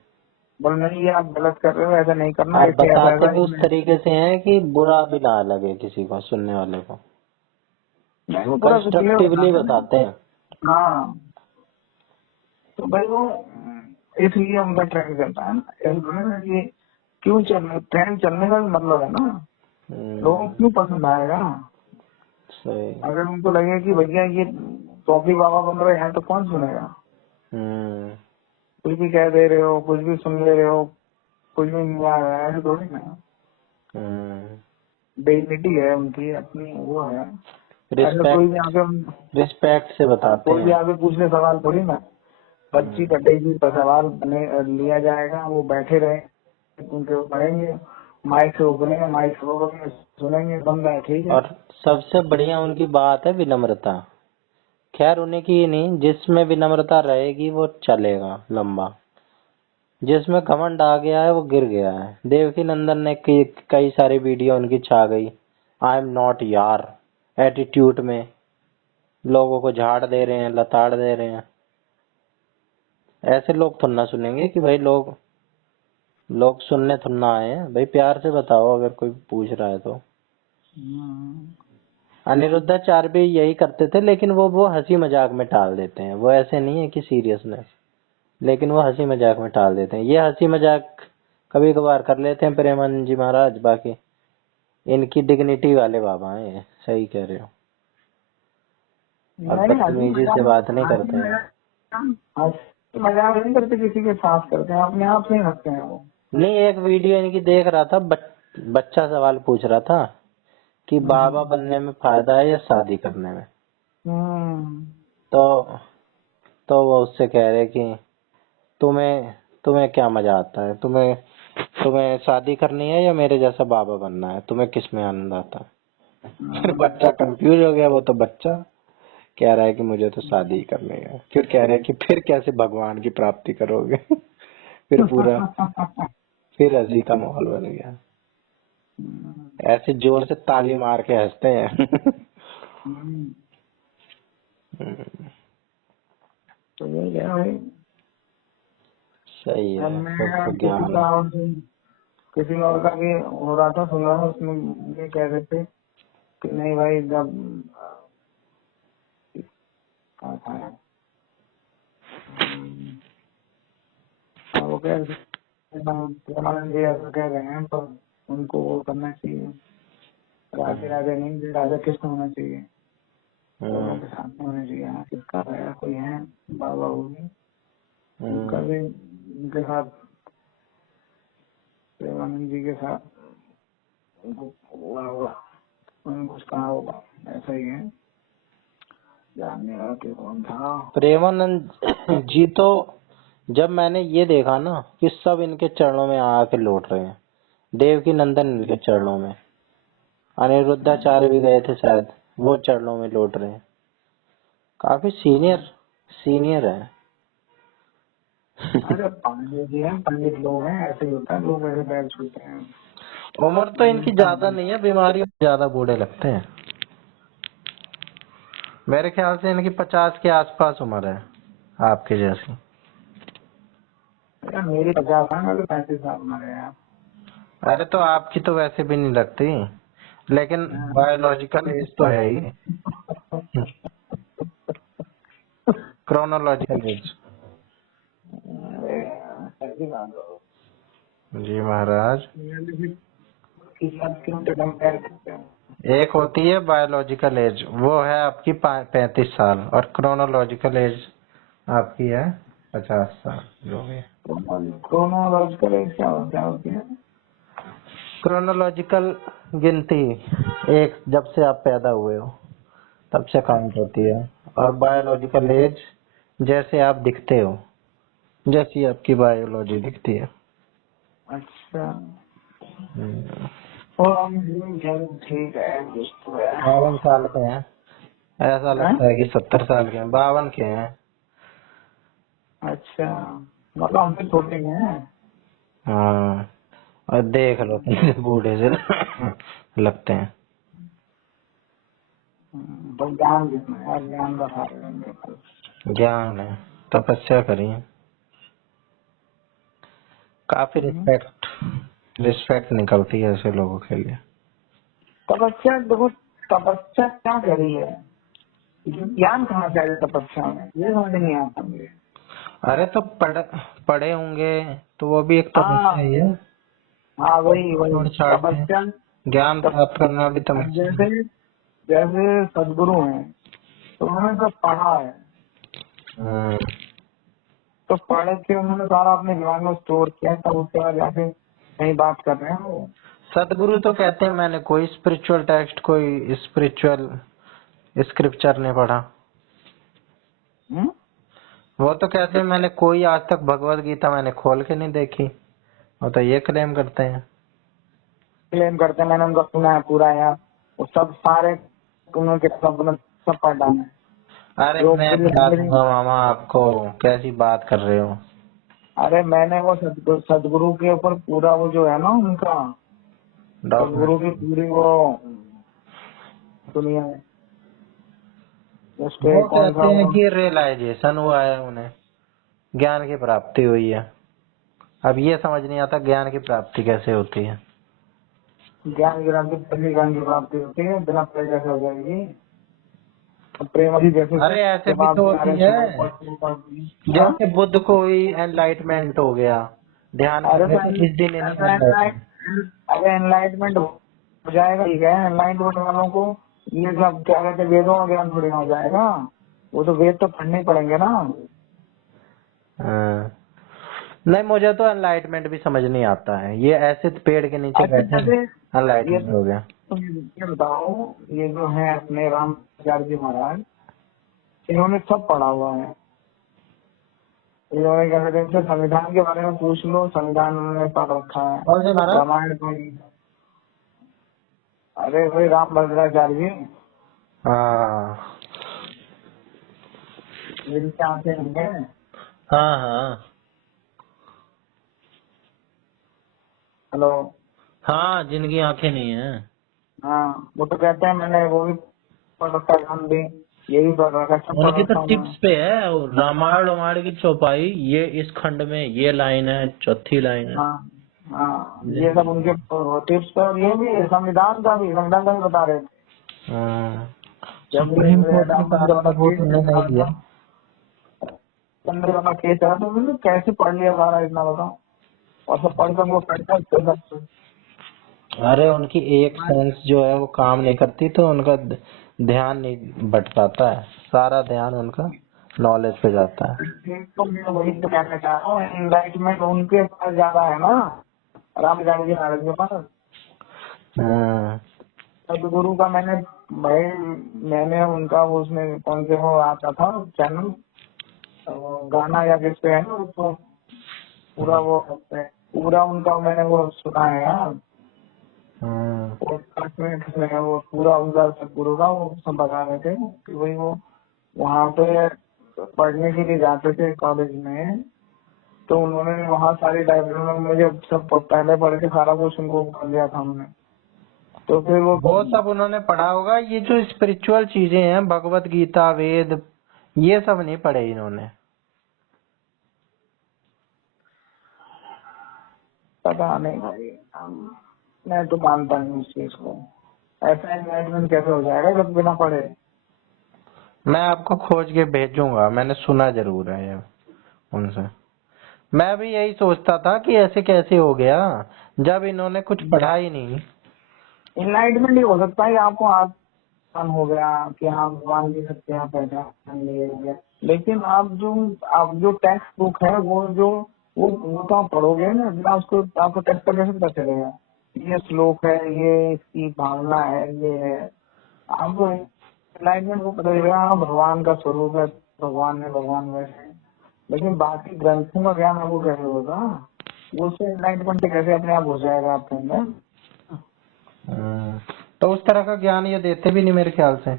बोल नहीं, ये आप गलत कर रहे हो, ऐसा नहीं करना, और ऐसे ऐसा बताते ऐसा भी उस इसमें। तरीके से हैं कि बुरा भी ना लगे किसी को, सुनने वाले को। नहीं, वो पूरा क्लियर कंस्ट्रक्टिवली बताते हैं। बताते हैं। हाँ, तो भाई वो इसलिए उनका ट्रेंड चलता है ना, इसलिए कि क्यों चल ट्रेंड चलने का भी मतलब है ना, लोगों को क्यों पसंद आएगा। सही। अगर उनको लगे कि भैया ये टॉपी बाबा बन रहे हैं तो कौन सुनेगा। हम्म, कुछ भी कह दे रहे हो, कुछ भी सुन ले रहे हो, कुछ भी नहीं आ रहा है, ऐसे थोड़ी ना। हम्म। डिग्निटी है उनकी अपनी, वो है। ऐसे कोई भी रिस्पेक्ट, आगे रिस्पेक्ट से बताते कोई भी हैं। आगे पूछने सवाल थोड़ी ना, पर्ची कटेगी पर सवाल बने लिया जाएगा, वो बैठे रहे उनके वो पढ़ेंगे, माइक से वो बोलेंगे, माइक से वो बोलेंगे, सुनेंगे, बंद है, ठीक है। और सबसे बढ़िया उनकी बात है विनम्रता। खैर उन्हीं की ही नहीं, जिसमें विनम्रता रहेगी वो चलेगा लंबा। जिसमें घमंड आ गया है वो गिर गया है। देवकी नंदन ने कई सारी वीडियो उनकी छा गई, आई एम नॉट यार एटीट्यूड में, लोगों को झाड़ दे रहे हैं, लताड़ दे रहे हैं। ऐसे लोग थोड़ा ना सुनेंगे कि भाई लोग लोग सुनने थोड़ा ना आए हैं भाई, प्यार से बताओ अगर कोई पूछ रहा है तो। अनिरुद्धाचार्य भी यही करते थे, लेकिन वो हंसी मजाक में टाल देते हैं, वो ऐसे नहीं है कि सीरियसनेस, लेकिन वो हंसी मजाक में टाल देते हैं। ये हंसी मजाक कभी कभार कर लेते हैं प्रेमानंद जी महाराज, बाकी इनकी डिग्निटी वाले बाबा हैं ये, सही कह रहे हो। और नहीं, हंसी बदतमीजी से मजाक बात नहीं हंसी करते हैं। मजाक हंसी मजाक नहीं करते, किसी के साथ करते हैं, अपने आप से ही हंसते हैं वो। नहीं, एक वीडियो इनकी देख रहा था, बच्चा सवाल पूछ रहा था कि बाबा बनने में फायदा है या शादी करने में। हम्म। तो तो वो उससे कह रहे कि तुम्हें तुम्हें क्या मजा आता है, तुम्हें तुम्हें शादी करनी है या मेरे जैसा बाबा बनना है, तुम्हें किस में आनंद आता है। फिर बच्चा कंफ्यूज हो गया, वो तो बच्चा कह रहा है कि मुझे तो शादी ही करनी है। फिर कह रहे हैं कि फिर कैसे भगवान की प्राप्ति करोगे। फिर पूरा, फिर हंसी का माहौल बन गया। ऐसे जोर से ताली मार के हंसते हैं। तो ये क्या भाई, सही है, अब मैं सब तो किसी ज्ञान का है। और किसी और का भी हो रहा था, सुन रहा था, उसमें ये कह रहे थे कि नहीं भाई, जब कहाँ था, वो कह रहे थे प्रेमानंद जी ऐसा कह रहे हैं, तो उनको वो करना चाहिए, राधे राधे नहीं, राधा कृष्ण होना चाहिए, दोनों के साथ में होना चाहिए। यहाँ किसका है, कोई है बाबा होगी, उनका भी उनके साथ, प्रेमानंद जी के साथ हुआ होगा, उन्होंने कुछ कहा होगा, ऐसा ही है, जानने वाला कि कौन था। प्रेमानंद जी तो जब मैंने ये देखा ना कि सब इनके चरणों में आके लौट रहे हैं, देवकी नंदन इनके चरणों में, अनिरुद्धाचार्य भी गए थे शायद, वो चरणों में लौट रहे हैं। काफी सीनियर सीनियर है। अरे पंडित जी हैं, पंडित लोग हैं, ऐसे ही होता है, लोग ऐसे पैर छूते हैं। उम्र तो इनकी ज्यादा नहीं है, बीमारियों में ज्यादा बूढ़े लगते हैं। मेरे ख्याल से इनकी 50 के आसपास उम्र है, आपके जैसी। अरे मेरी 50 है, मैं तो 35 साल में गया। अरे तो आपकी तो वैसे भी नहीं लगती, लेकिन बायोलॉजिकल एज तो है ही, क्रोनोलॉजिकल एज। अरे ऐसी बात हो, जी महाराज। किसी से कंपेयर करते हैं। एक होती है बायोलॉजिकल एज, वो है आपकी 35 साल, और क्रोनोलॉजिकल एज आपकी है 50 साल जो भी। क्रोनोलॉजिकल एज क्या होती है? क्रोनोलॉजिकल गिनती एक जब से आप पैदा हुए हो तब से काउंट होती है, और बायोलॉजिकल एज जैसे आप दिखते हो, जैसी आपकी बायोलॉजी दिखती है। अच्छा, हम्म। और हम ठीक है, कुछ तो है। 52 साल के हैं, ऐसा हैं? लगता है कि 70 साल के हैं, 52 के हैं। अच्छा, मतलब हमसे छोटे हैं। हाँ, और देख लो कैसे बूढ़े से लगते हैं। तो ज्ञान कितना है यार, ज्ञान का सारे होंगे। ज्ञान है, तपस्या करिए। काफी रिस्पेक्ट रिस्पेक्ट निकलती है ऐसे लोगों के लिए। तपस्या देखो, तपस्या क्या करी है, ज्ञान कहाँ से आया तपस्या में, ये समझ नहीं आता मुझे। अरे तो पढ़े होंगे तो वो भी एक हाँ तपस्या ही है। हाँ, वही वही छोड़ छाड़ के तपस्या। ज्ञान प्राप्त करना भी तपस्या है। जैसे जैसे सदगुरु हैं, तो उन्होंने सब पढ़ा है, हम्म। तो पढ़ के उन्होंने सारा अपने दिमाग में स्टोर किया, तब उसके बाद जाके कहीं बात कर रहे हैं वो। सदगुरु तो कहते हैं मैंने कोई स्पिरिचुअल टेक्स्ट, कोई स्पिरिचुअल स्क्रिप्चर नहीं पढ़ा। हम्म? वो तो कहते हैं मैंने कोई आज तक भगवत गीता मैंने खोल के नहीं देखी, वो तो ये क्लेम करते हैं। क्लेम करते हैं, मैंने उनका सुना है पूरा यार, वो सब सारे उन्होंने सब पढ़ डाला है। अरे जो मैं मेरी बता मेरी दूंगा मामा आपको, कैसी बात कर रहे हो। अरे मैंने वो सदगुरु के ऊपर पूरा वो जो है ना उनका, सदगुरु की डॉक्यूमेंट पूरी वो दुनिया है, उसके वो कौन सा कहते हैं वो। कि रियलाइजेशन हुआ है, उन्हें ज्ञान की प्राप्ति हुई है। अब ये समझ नहीं आता ज्ञान की प्राप्ति कैसे होती है। ज्ञान की प्राप्ति पहली ज्ञान की प्राप्ति होती है, बिना प्रेम कैसे हो जाएगी? अब प्रेम भी जैसे अरे ऐसे जब भी आप तो सारे होती है, हाँ? जैसे बुद्ध को ही एनलाइटमेंट हो गया, ध्यान अरे करने तो से किस दिन इन्हें ऐसा enlightenment- अरे एनलाइटमेंट हो जाएगा, ठीक है, एनलाइटमेंट वालों को ये सब क्या कहते हैं, वेदों का ज्ञान थोड़ी ना हो जाएगा, वो तो वेद तो पढ़ने ही पड़ेंगे ना। हाँ। नहीं, मुझे तो एनलाइटमेंट भी समझ नहीं आता है, ये ऐसे पेड़ के नीचे अच्छा बैठे जैसे ये एनलाइटमेंट हो गया। तुम ये बताओ, ये जो है अपने रामाचार्य जी महाराज, इन्होंने सब पढ़ा हुआ है, इन्होंने क्या कहते हैं, इनसे संविधान के बारे में पूछ लो, संविधान उन्होंने पढ़ रखा है, कौन से महाराज? रामायण पढ़ी। अरे वही राम भद्राचार्य जी, हाँ जिनकी आंखें नहीं है। हाँ हाँ हेलो। हाँ, जिनकी आंखें नहीं है। हाँ, वो तो कहते हैं मैंने वो भी पढ़ रखा है, हम भी। यही पढ़ रखा, सब पढ़ उनकी तो रखा हूँ मैं। टिप्स पे है, और रामायण रामायण की चौपाई, ये इस खंड में ये लाइन है, चौथी लाइन है। हाँ हाँ, ये सब उनके टिप्स पे। और ये भी संविधान का भी बता रहे थे। हाँ, जब सुप्रीम ये कोर्ट के राम मंदिर सारा वाला वोट केस उन्हें नहीं चला दिया। था, मंदिर वाला केस चला, तो मैंने कैसे पढ़ लिया सारा, इतना बताओ। और सब पढ़ कर वो पढ़ता सब। अरे उनकी एक सेंस जो है वो काम नहीं करती, तो उनका ध्यान नहीं बट पाता है, सारा ध्यान उनका नॉलेज पे जाता है। तो मैं वही तो कहना चाह रहा हूँ, एनलाइटमेंट उनके पास ज्यादा है ना, राम जानकी महाराज के पास। हाँ, सदगुरु का भाई मैंने उनका वो उसमें कौन से वो आता था चैनल, गाना या किस पे है ना, तो पूरा वो पूरा उनका मैंने वो सुना है यार। हाँ, पॉडकास्ट में किसने है वो पूरा उनका सदगुरु का वो सब बता रहे थे कि भाई वो वहाँ पे पढ़ने के लिए जाते थे कॉलेज में, तो उन्होंने वहाँ सारी लाइब्रेरी में मुझे सब पहले पढ़ के सारा कुछ उनको कर दिया था हमने। तो फिर वो सब उन्होंने पढ़ा होगा। ये जो स्पिरिचुअल चीजें हैं, भगवत गीता, वेद, ये सब नहीं पढ़े इन्होंने। पता नहीं भाई, मैं तो मानता नहीं इस चीज को। ऐसा एनलाइटमेंट कैसे हो जाएगा जब बिना पढ़े। मैं आपको खोज के भेजूंगा, मैंने सुना जरूर है ये उनसे। मैं भी यही सोचता था कि ऐसे कैसे हो गया, जब इन्होंने कुछ पढ़ा ही नहीं। इनलाइटमेंट ही हो सकता है आपको आसान हो गया कि हाँ भगवान की सत्या पहचान लिए हो गया, लेकिन आप जो टेक्स्ट बुक है वो तो आप पढ़ोगे ना, बिना उसको आपको टेक्स्ट पर कैसे पता चलेगा ये श्लोक है, ये इसकी भावना है, ये है। आपको एनलाइटमेंट को पता चलेगा हाँ भगवान का स्वरूप है, भगवान वैसे है। लेकिन बाकी ग्रंथों का ज्ञान आपको कैसे होगा, वो उससे एनलाइटमेंट कैसे अपने आप हो जाएगा आपके अंदर। तो उस तरह का ज्ञान ये देते भी नहीं मेरे ख्याल से।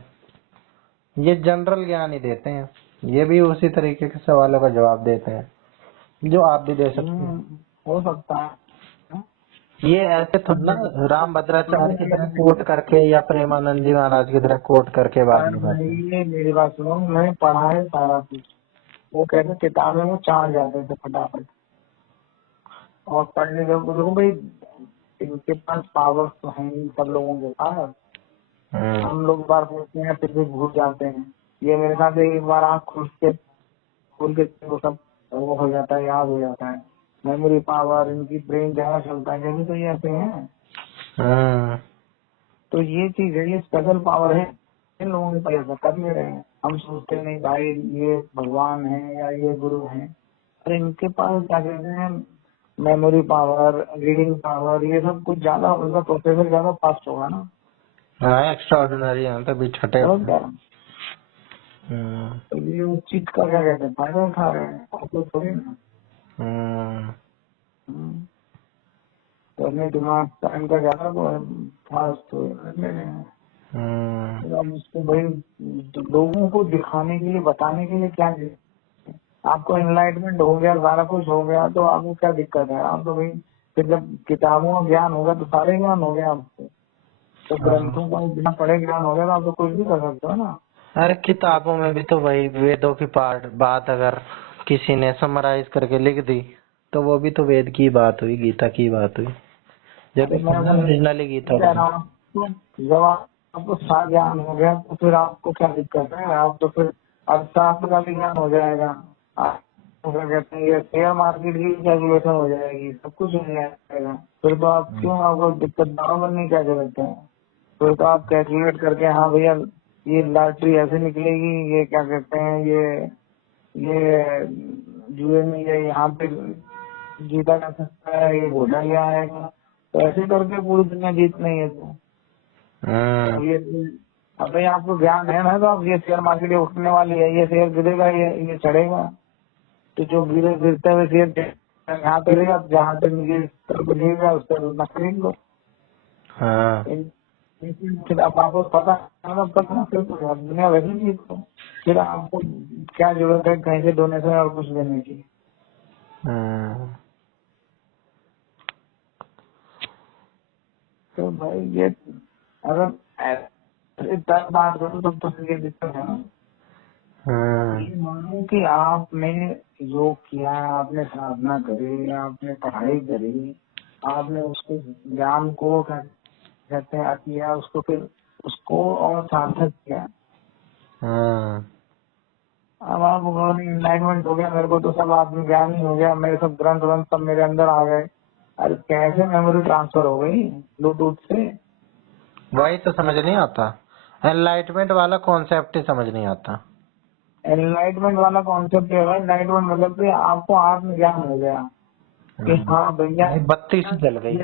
ये जनरल ज्ञान ही देते हैं। ये भी उसी तरीके के सवालों का जवाब देते हैं जो आप भी दे सकते हैं। हो सकता है। ये ऐसे थोड़ा ना राम भद्राचार्य की तरह कोट करके या प्रेमानंद जी महाराज की तरह कोट करके बात नहीं करते। ये मेरी बात सुनो, मैंने पढ़ा है सारा कुछ। वो कहते किताबें में चार जाते थे फटाफट, और पढ़ने के देखो भाई इनके पास पावर तो है नहीं सब लोगों के पास। हम लोग बार पढ़ते हैं फिर भी भूल जाते हैं। ये मेरे साथ एक बार आँख खोल के वो सब वो हो जाता है, याद हो जाता है। मेमोरी पावर, इनकी ब्रेन जहाँ चलता है जैसे, तो ये ऐसे हैं। तो ये चीज है, ये स्पेशल पावर है, इन लोगों के पास ऐसा कर नहीं रहे हैं। हम सोचते नहीं भाई ये भगवान है या ये गुरु है, अरे इनके पास क्या कहते हैं मेमोरी पावर, रीडिंग पावर, ये सब कुछ ज्यादा, उनका प्रोसेसर ज्यादा फास्ट होगा ना। हाँ, एक्स्ट्रा ऑर्डिनरी है तो भी छठे। समझ गया? तो ये उस चीज का क्या कहते हैं फायदा उठा रहे हैं, आपको थोड़ी ना। हम्म। तो अपने दिमाग का इनका ज्यादा वो है, फास्ट हो ले रहे हैं। तो अब उसको भाई लोगों को दिखाने के लिए, बताने के लिए क्या है? आपको एनलाइटमेंट हो गया, सारा कुछ हो गया, तो आपको क्या दिक्कत है? आप तो भाई फिर जब किताबों का ज्ञान होगा तो सारे ज्ञान हो गया आपको। तो ग्रंथों का बिना पढ़े ज्ञान हो गया तो आप तो कुछ भी कर सकते हो ना। अरे किताबों में भी तो वही वेदों की पार्ट बात अगर किसी ने समराइज करके लिख दी तो वो भी तो वेद की बात हुई, गीता की बात हुई। जब अरे मैं वही ओरिजिनली गीता कह रहा हूँ, तो जब आपको सारा ज्ञान हो गया तो फिर आपको क्या दिक्कत है? आप तो फिर अर्थशास्त्र का भी ज्ञान हो जाएगा, आप तो क्या कहते हैं ये शेयर मार्केट की कैलकुलेशन हो जाएगी, सब कुछ हो जाएगा। फिर तो आप क्यों आपको दिक्कत बराबर नहीं क्या करते हैं? फिर तो आप कैलकुलेट करके हाँ भैया ये लॉटरी ऐसे निकलेगी, ये क्या कहते हैं ये जुए में ये यहाँ पे जीता जा सकता है, ये घोटाला आएगा, तो ऐसे करके पूरी दुनिया जीत नहीं है। तो अब ये अब भाई आपको ज्ञान है ना, तो आप ये शेयर मार्केट ये उठने वाली है, ये शेयर गिरेगा, ये चढ़ेगा, तो जो गिरते हुए शेयर यहाँ पे रहेगा, जहाँ पे गिरेगा उस पर उतना खरीद लो। फिर अब आपको पता है ना, तब ना फिर तो दुनिया वैसे ही जीत लो। फिर आपको क्या जरूरत है कहीं से डोनेशन और कुछ देने की? तो भाई ये अगर ऐसे बात करो तो फिर ये दिक्कत है ना। ये मानो कि आपने योग किया, आपने साधना करी, आपने पढ़ाई करी, आपने उसको ज्ञान को क्या कहते हैं किया, उसको फिर उसको और सार्थक किया। अब आप इनलाइटमेंट हो गया, मेरे को तो सब आत्मज्ञान ही हो गया, मेरे सब ग्रंथ ग्रंथ सब मेरे अंदर आ गए। अरे कैसे मेमोरी ट्रांसफर हो गई ब्लूटूथ से? वही तो समझ नहीं आता, एनलाइटमेंट वाला कॉन्सेप्ट ही समझ नहीं आता। एनलाइटमेंट वाला कॉन्सेप्ट है, एनलाइटमेंट मतलब कि आपको आत्मज्ञान हो गया कि हाँ भैया भाई बत्ती सी जल गई।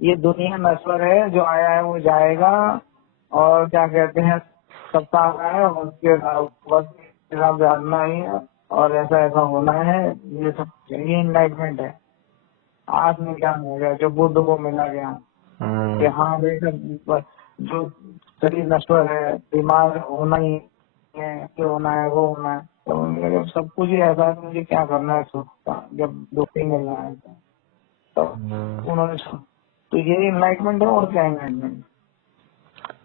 ये दुनिया नश्वर है, जो आया है वो जाएगा, और क्या कहते हैं सबका आना है, उसके हिसाब से आना ही है, और ऐसा ऐसा होना है। ये सब ये इनलाइटमेंट है, आत्मज्ञान हो गया जो बुद्ध को मिला ज्ञान कि हाँ भाई सब जो शरीर नश्वर है, बीमार होना ही है, ये होना है वो होना है, तो मेरे सब कुछ ही ऐसा है, मुझे क्या करना है सुख का जब दुख ही मिलना है तो उन्होंने तो ये इनलाइटमेंट है। और क्या इनलाइटमेंट?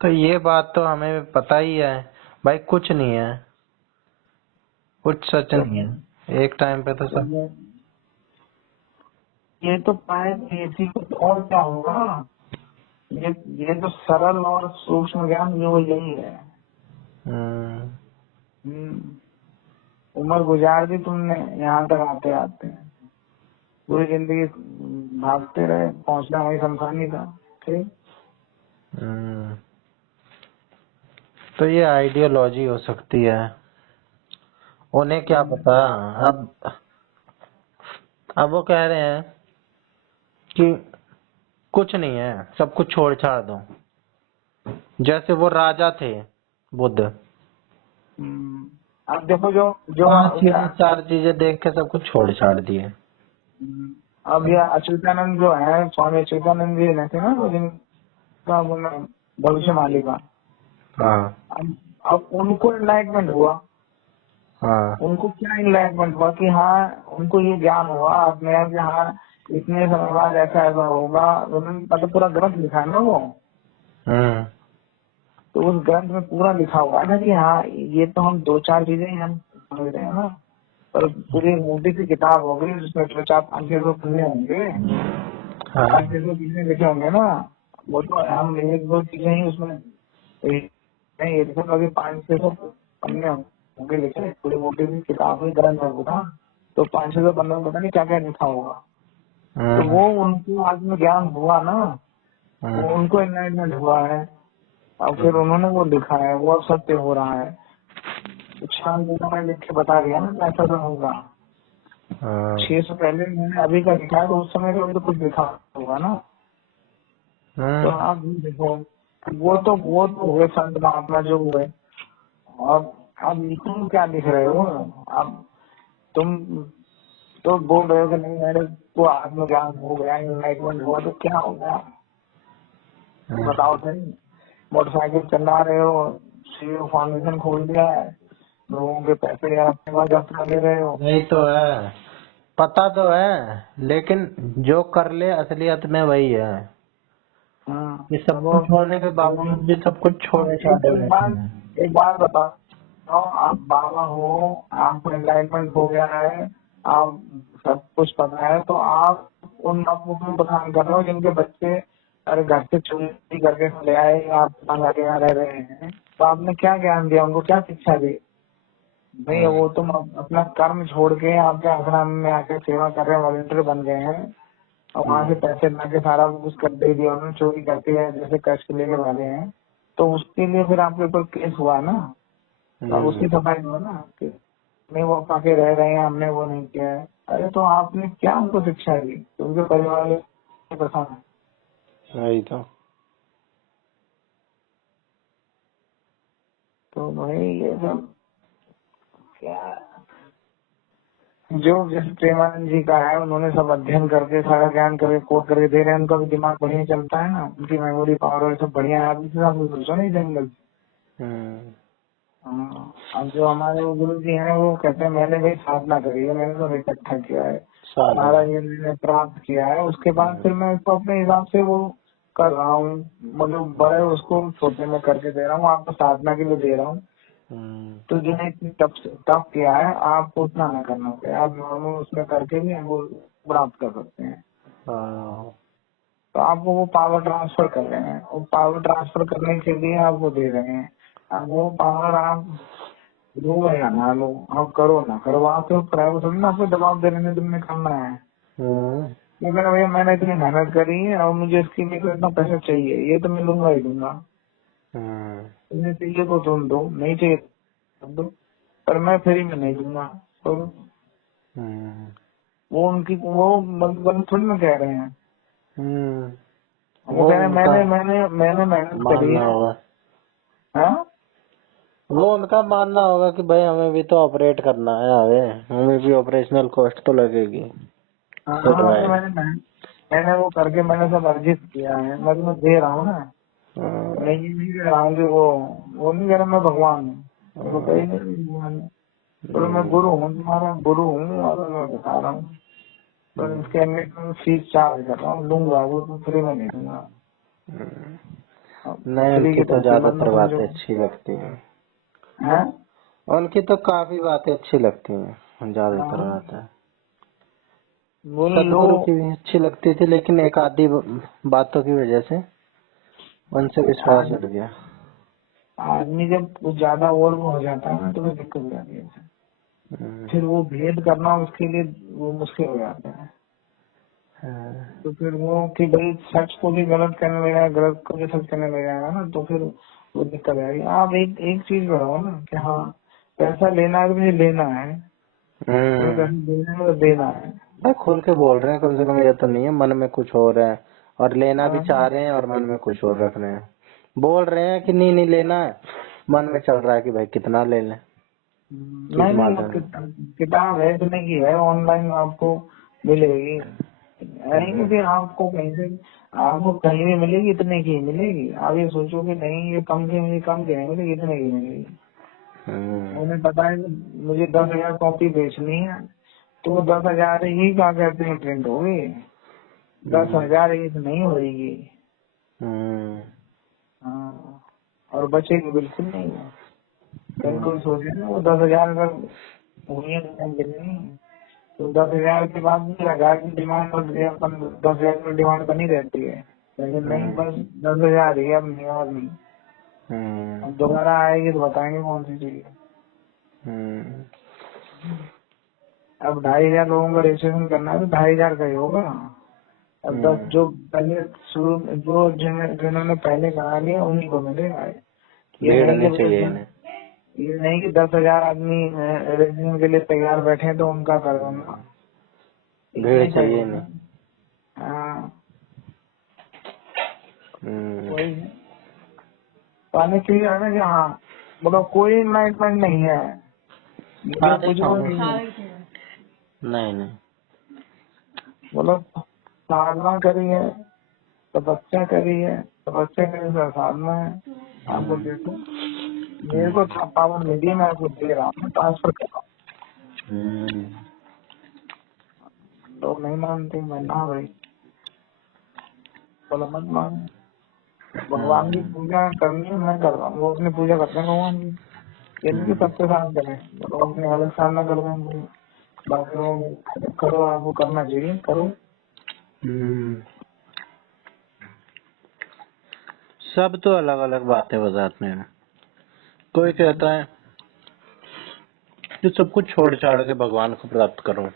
तो ये बात तो हमें पता ही है भाई, कुछ नहीं है, कुछ सच नहीं है, एक टाइम पे तो सब। ये तो पाए इसी को, तो और क्या होगा? ये तो सरल और सूक्ष्म ज्ञान जो यही है। उम्र गुजार दी तुमने यहाँ तक आते आते, पूरी जिंदगी भागते रहे, पहुंचना वही शमशान ही था। ठीक, तो ये आइडियोलॉजी हो सकती है, उन्हें क्या पता। अब वो कह रहे हैं कि कुछ नहीं है, सब कुछ छोड़ छाड़ दो, जैसे वो राजा थे बुद्ध, अब देखो जो जो पांच चीजें चार चीजें देख के सब कुछ छोड़ छाड़ दिए। अब ये अच्युतानंद जो है, स्वामी अच्युतानंद जी ने थे ना, वो जिनका भविष्य मालिका, हाँ अब उनको एनलाइटमेंट हुआ। हाँ उनको क्या इनलाइटमेंट हुआ कि हाँ उनको ये ज्ञान हुआ अपने आप कि हाँ इतने समय बाद ऐसा ऐसा होगा। उन्होंने मतलब पूरा ग्रंथ लिखा है ना वो, तो उस ग्रंथ में पूरा लिखा हुआ है ना कि हाँ ये तो हम दो चार चीजें ही हम समझ रहे हैं ना, पर पूरी मोटी सी किताब हो गई जिसमें 400-500 पन्ने होंगे, 500 चीजें लिखे होंगे ना। वो तो हम एक दो चीजें ही उसमें नहीं, ये देखो अभी 500 पन्ने होंगे लिखे, पूरी मोटी सी किताब में ग्रंथ होगा, तो 500 पन्ने में पता नहीं क्या क्या लिखा होगा। तो वो उनको आत्मज्ञान हुआ ना, वो उनको एनलाइटमेंट हुआ है, और फिर उन्होंने वो लिखा है, वो अब सत्य हो रहा है। शांति में लिख के बता दिया ना ऐसा तो होगा। 600 पहले उन्होंने अभी का लिखा है, तो उस समय का भी तो कुछ लिखा होगा ना। तो आप भी देखो, वो तो हुए संत महात्मा जो हुए, और अब तुम क्या लिख रहे हो? अब तुम तो बोल रहे हो कि नहीं मेरे को आत्मज्ञान हो गया, इनलाइटमेंट हुआ, तो क्या हो गया बताओ सही। मोटरसाइकिल चला रहे हो, सीओ फाउंडेशन खोल दिया है, लोगों के पैसे अपने पास जब्त कर ले रहे हो। नहीं तो है, पता तो है, लेकिन जो कर ले असलियत में वही है, ये सब कुछ छोड़ने के बावजूद भी सब कुछ छोड़ छाड़ बैठे हैं। एक बात बताओ, आप बाबा हो, आपको एनलाइटमेंट हो गया है, आप सब कुछ पता है, तो आप उन लोगों को पसंद कर रहे हो जिनके बच्चे अरे घर से चोरी करके ले आए, आप तंग के यहाँ रह रहे हैं, तो आपने क्या ज्ञान दिया उनको, क्या शिक्षा दी? नहीं, वो तुम अपना कर्म छोड़ के आपके आश्रम में आके सेवा कर रहे हैं, वॉलंटियर बन गए हैं, और वहाँ से पैसे ला के सारा कुछ कर दे दिया उन्होंने, चोरी करते हैं जैसे कष्ट लेके वाले हैं, तो उसके लिए फिर आपके ऊपर केस हुआ ना, अब उसकी सफाई हुआ ना कि नहीं वो पाके रह रहे हैं, हमने वो नहीं किया है। अरे तो आपने क्या उनको शिक्षा दी? उनके परिवार वाले पसंद है, वही तो भाई ये सब क्या, जो जैसे प्रेमानंद जी का है, उन्होंने सब अध्ययन करके सारा ज्ञान करके कोट करके दे रहे हैं, उनका भी दिमाग बढ़िया चलता है ना, उनकी मेमोरी पावर सब बढ़िया है। आप इस हिसाब से सोचो नहीं जंगल। अब जो हमारे वो गुरु जी हैं वो कहते हैं मैंने भाई साधना करी है, मैंने तो इकट्ठा किया है, सारा ये मैंने प्राप्त किया है, उसके बाद फिर मैं इसको अपने हिसाब से वो कर रहा हूँ, मतलब बड़े उसको छोटे में करके दे रहा हूँ, आपको साधना के लिए दे रहा हूँ, तो जिन्हें इतनी टफ किया है आपको उतना ना करना पड़े, आप नॉर्मल उसमें करके भी वो प्राप्त कर सकते हैं। हाँ। तो आपको वो पावर ट्रांसफर कर रहे हैं, और पावर ट्रांसफर करने के लिए आपको दे रहे हैं। अब वो पावर आप लो या ना लो, आप करो ना करो, आप तो प्राइवेट थोड़ी ना आपको दबाव दे रहे हैं तुमने करना है। मैं कह रहा भैया मैंने इतनी मेहनत करी है और मुझे इसके लिए तो इतना पैसा चाहिए, ये तो मैं लूंगा ही लूंगा। तुम्हें चाहिए तो तुम दो, नहीं चाहिए तो दो, पर मैं फ्री में नहीं दूंगा। तो वो उनकी वो मतलब थोड़ी ना कह रहे हैं, वो कह रहे हैं मैंने मेहनत करी मानना है। होगा, हाँ? वो उनका मानना होगा कि भाई हमें भी तो ऑपरेट करना है, हमें भी ऑपरेशनल कॉस्ट तो लगेगी। हाँ, सुन रहा है। मैंने वो करके मैंने सब अर्जित किया है, मैं तुम्हें दे रहा हूँ ना। नहीं कह रहा हूँ कि वो नहीं कह रहा मैं भगवान हूँ, वो कहीं नहीं भगवान है। तो मैं गुरु हूँ, तुम्हारा गुरु हूँ और मैं बता रहा हूँ, पर इसके अंदर फीस चार्ज कर रहा हूँ, लूंगा वो तो फ्री में नहीं दूंगा। नहीं, फ्री उनकी की तो तरफ मत ज्यादातर समझो। बातें अच्छी लगती हैं। हैं? उनकी तो काफी बातें अच्छी लगती हैं, ज्यादातर बातें। वो लो सदगुरु की भी अच्छी लगती थी, लेकिन एक आधी बातों की वजह से उनसे विश्वास उठ गया। आदमी जब कुछ ज्यादा ओवर हो जाता है ना तो फिर दिक्कत हो जाती है, फिर वो भेद करना उसके लिए वो मुश्किल हो जाता है। तो फिर वो कि भाई सच को भी गलत करने लगा, गलत को भी सच करने लगा ना, तो फिर वो दिक्कत आएगी। आप एक चीज बनाओ ना कि हाँ पैसा लेना है तो मुझे लेना है, तो पैसा देना है तो देना है। भाई खुल के बोल रहे हैं, कम से कम ये तो नहीं है मन में कुछ और है और लेना भी हाँ। चाह रहे हैं और मन में कुछ और रख रहे हैं। बोल रहे हैं कि नहीं नहीं लेना है, मन में चल रहा है कि भाई कितना ले लें, किस नहीं वो माध्यम से। किताब है इतने की है, ऑनलाइन आपको मिलेगी, नहीं फिर आपको कहीं से आपको कहीं भी मिलेगी, इतने की मिलेगी। आप ये सोचो कि नहीं ये कम की मुझे कम की नहीं मिलेगी, इतने की मिलेगी। उन्हें पता है कि मुझे 10,000 कॉपी बेचनी है, तो वो 10,000 ही क्या कहते हैं प्रिंट होगी, 10,000 ही तो नहीं होगी। हाँ, और बचेगी बिल्कुल नहीं है। कहीं कोई सोचे ना वो 10,000 अगर हुई है तो 10,000 के बाद भी 1,000 की डिमांड और 10,000 की डिमांड बनी रहती है, लेकिन नहीं बस 10,000 ही, अब नहीं और नहीं। अब दोबारा आएगी तो बताएंगे कौन सी चीज। अब 2,500 लोगों का रजिस्ट्रेशन करना है तो 2,500 का ही होगा। अब 10 जो पहले शुरू जो जिन्होंने पहले करा लिया उन्हीं को मिलेगा। ये भीड़ नहीं नहीं कि चाहिए इन्हें। ये नहीं कि 10,000 आदमी रजिस्ट्रेशन के लिए तैयार बैठे हैं तो उनका कर दूंगा, ये भीड़ नहीं चाहिए करेगा। इन्हें। हाँ वही है। पानी क्लियर है ना कि हाँ मतलब कोई इन्वाइटमेंट नहीं है, मुझे कुछ वो नहीं है। नहीं नहीं। मतलब साधना करी है, तपस्या करी है, तपस्या करी तो साधना है। आपको देखो मेरे को पावर मिली, मैं आपको दे रहा हूँ, ट्रांसफर कर रहा हूँ। लोग नहीं मानते, मैं ना भाई बोला मत मान। भगवान की पूजा करनी है, मैं कर रहा हूँ, वो अपनी पूजा करते हैं भगवान की, इनकी सबके साथ करें, लोग अपने अलग सामना कर रहे हैं। बाकी लोग करो, आपको करना चाहिए करो। सब तो अलग अलग बातें बताते हैं। कोई कहता है कि सब कुछ छोड़ छाड़ के भगवान को प्राप्त करो,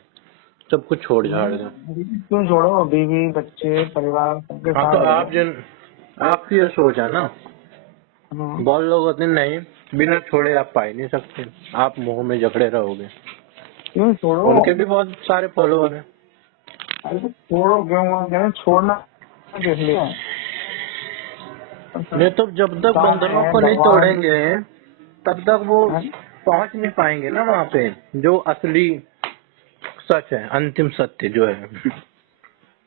सब कुछ छोड़ छाड़ के। क्यों छोड़ो, बीवी बच्चे परिवार सबके हाँ, तो साथ आप रहो। आपकी ये सोच है ना। बहुत लोग होते हैं, नहीं बिना छोड़े आप पा ही नहीं सकते, आप मुंह में जकड़े रहोगे। क्यों छोड़ो, उनके भी बहुत सारे फॉलोअर हैं। अरे तो छोड़ो क्यों, छोड़ना किस लिए? नहीं तो जब तक बंधनों को नहीं भगवान तोड़ेंगे तब तक वो पहुंच नहीं पाएंगे ना वहाँ पे, जो असली सच है, अंतिम सत्य जो है।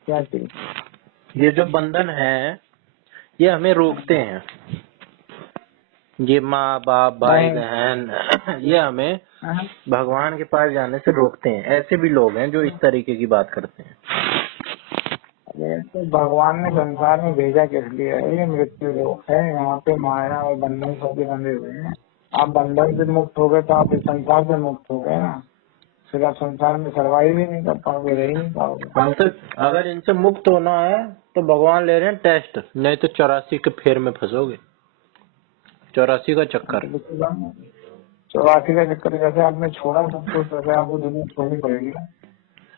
क्या चीज? ये जो बंधन है ये हमें रोकते हैं, ये माँ बाप भाई बहन ये हमें भगवान के पास जाने से रोकते हैं। ऐसे भी लोग हैं जो इस तरीके की बात करते हैं। तो भगवान ने संसार में भेजा किस लिए है? ये मृत्यु लोक है, यहाँ पे माया और बंधन सब बंधे हुए हैं। आप बंधन से मुक्त हो गए तो आप इस संसार से मुक्त हो गए ना, फिर आप संसार में सर्वाइव ही नहीं कर पाओगे, रह ही नहीं पाओगे। हम तो अगर इनसे मुक्त होना है तो भगवान ले रहे हैं टेस्ट, नहीं तो 84 के फेर में फंसोगे, 84 का चक्कर। 84 का चक्कर जैसे आपने छोड़ा सब कुछ, वैसे आपको दुनिया छोड़नी पड़ेगी ना।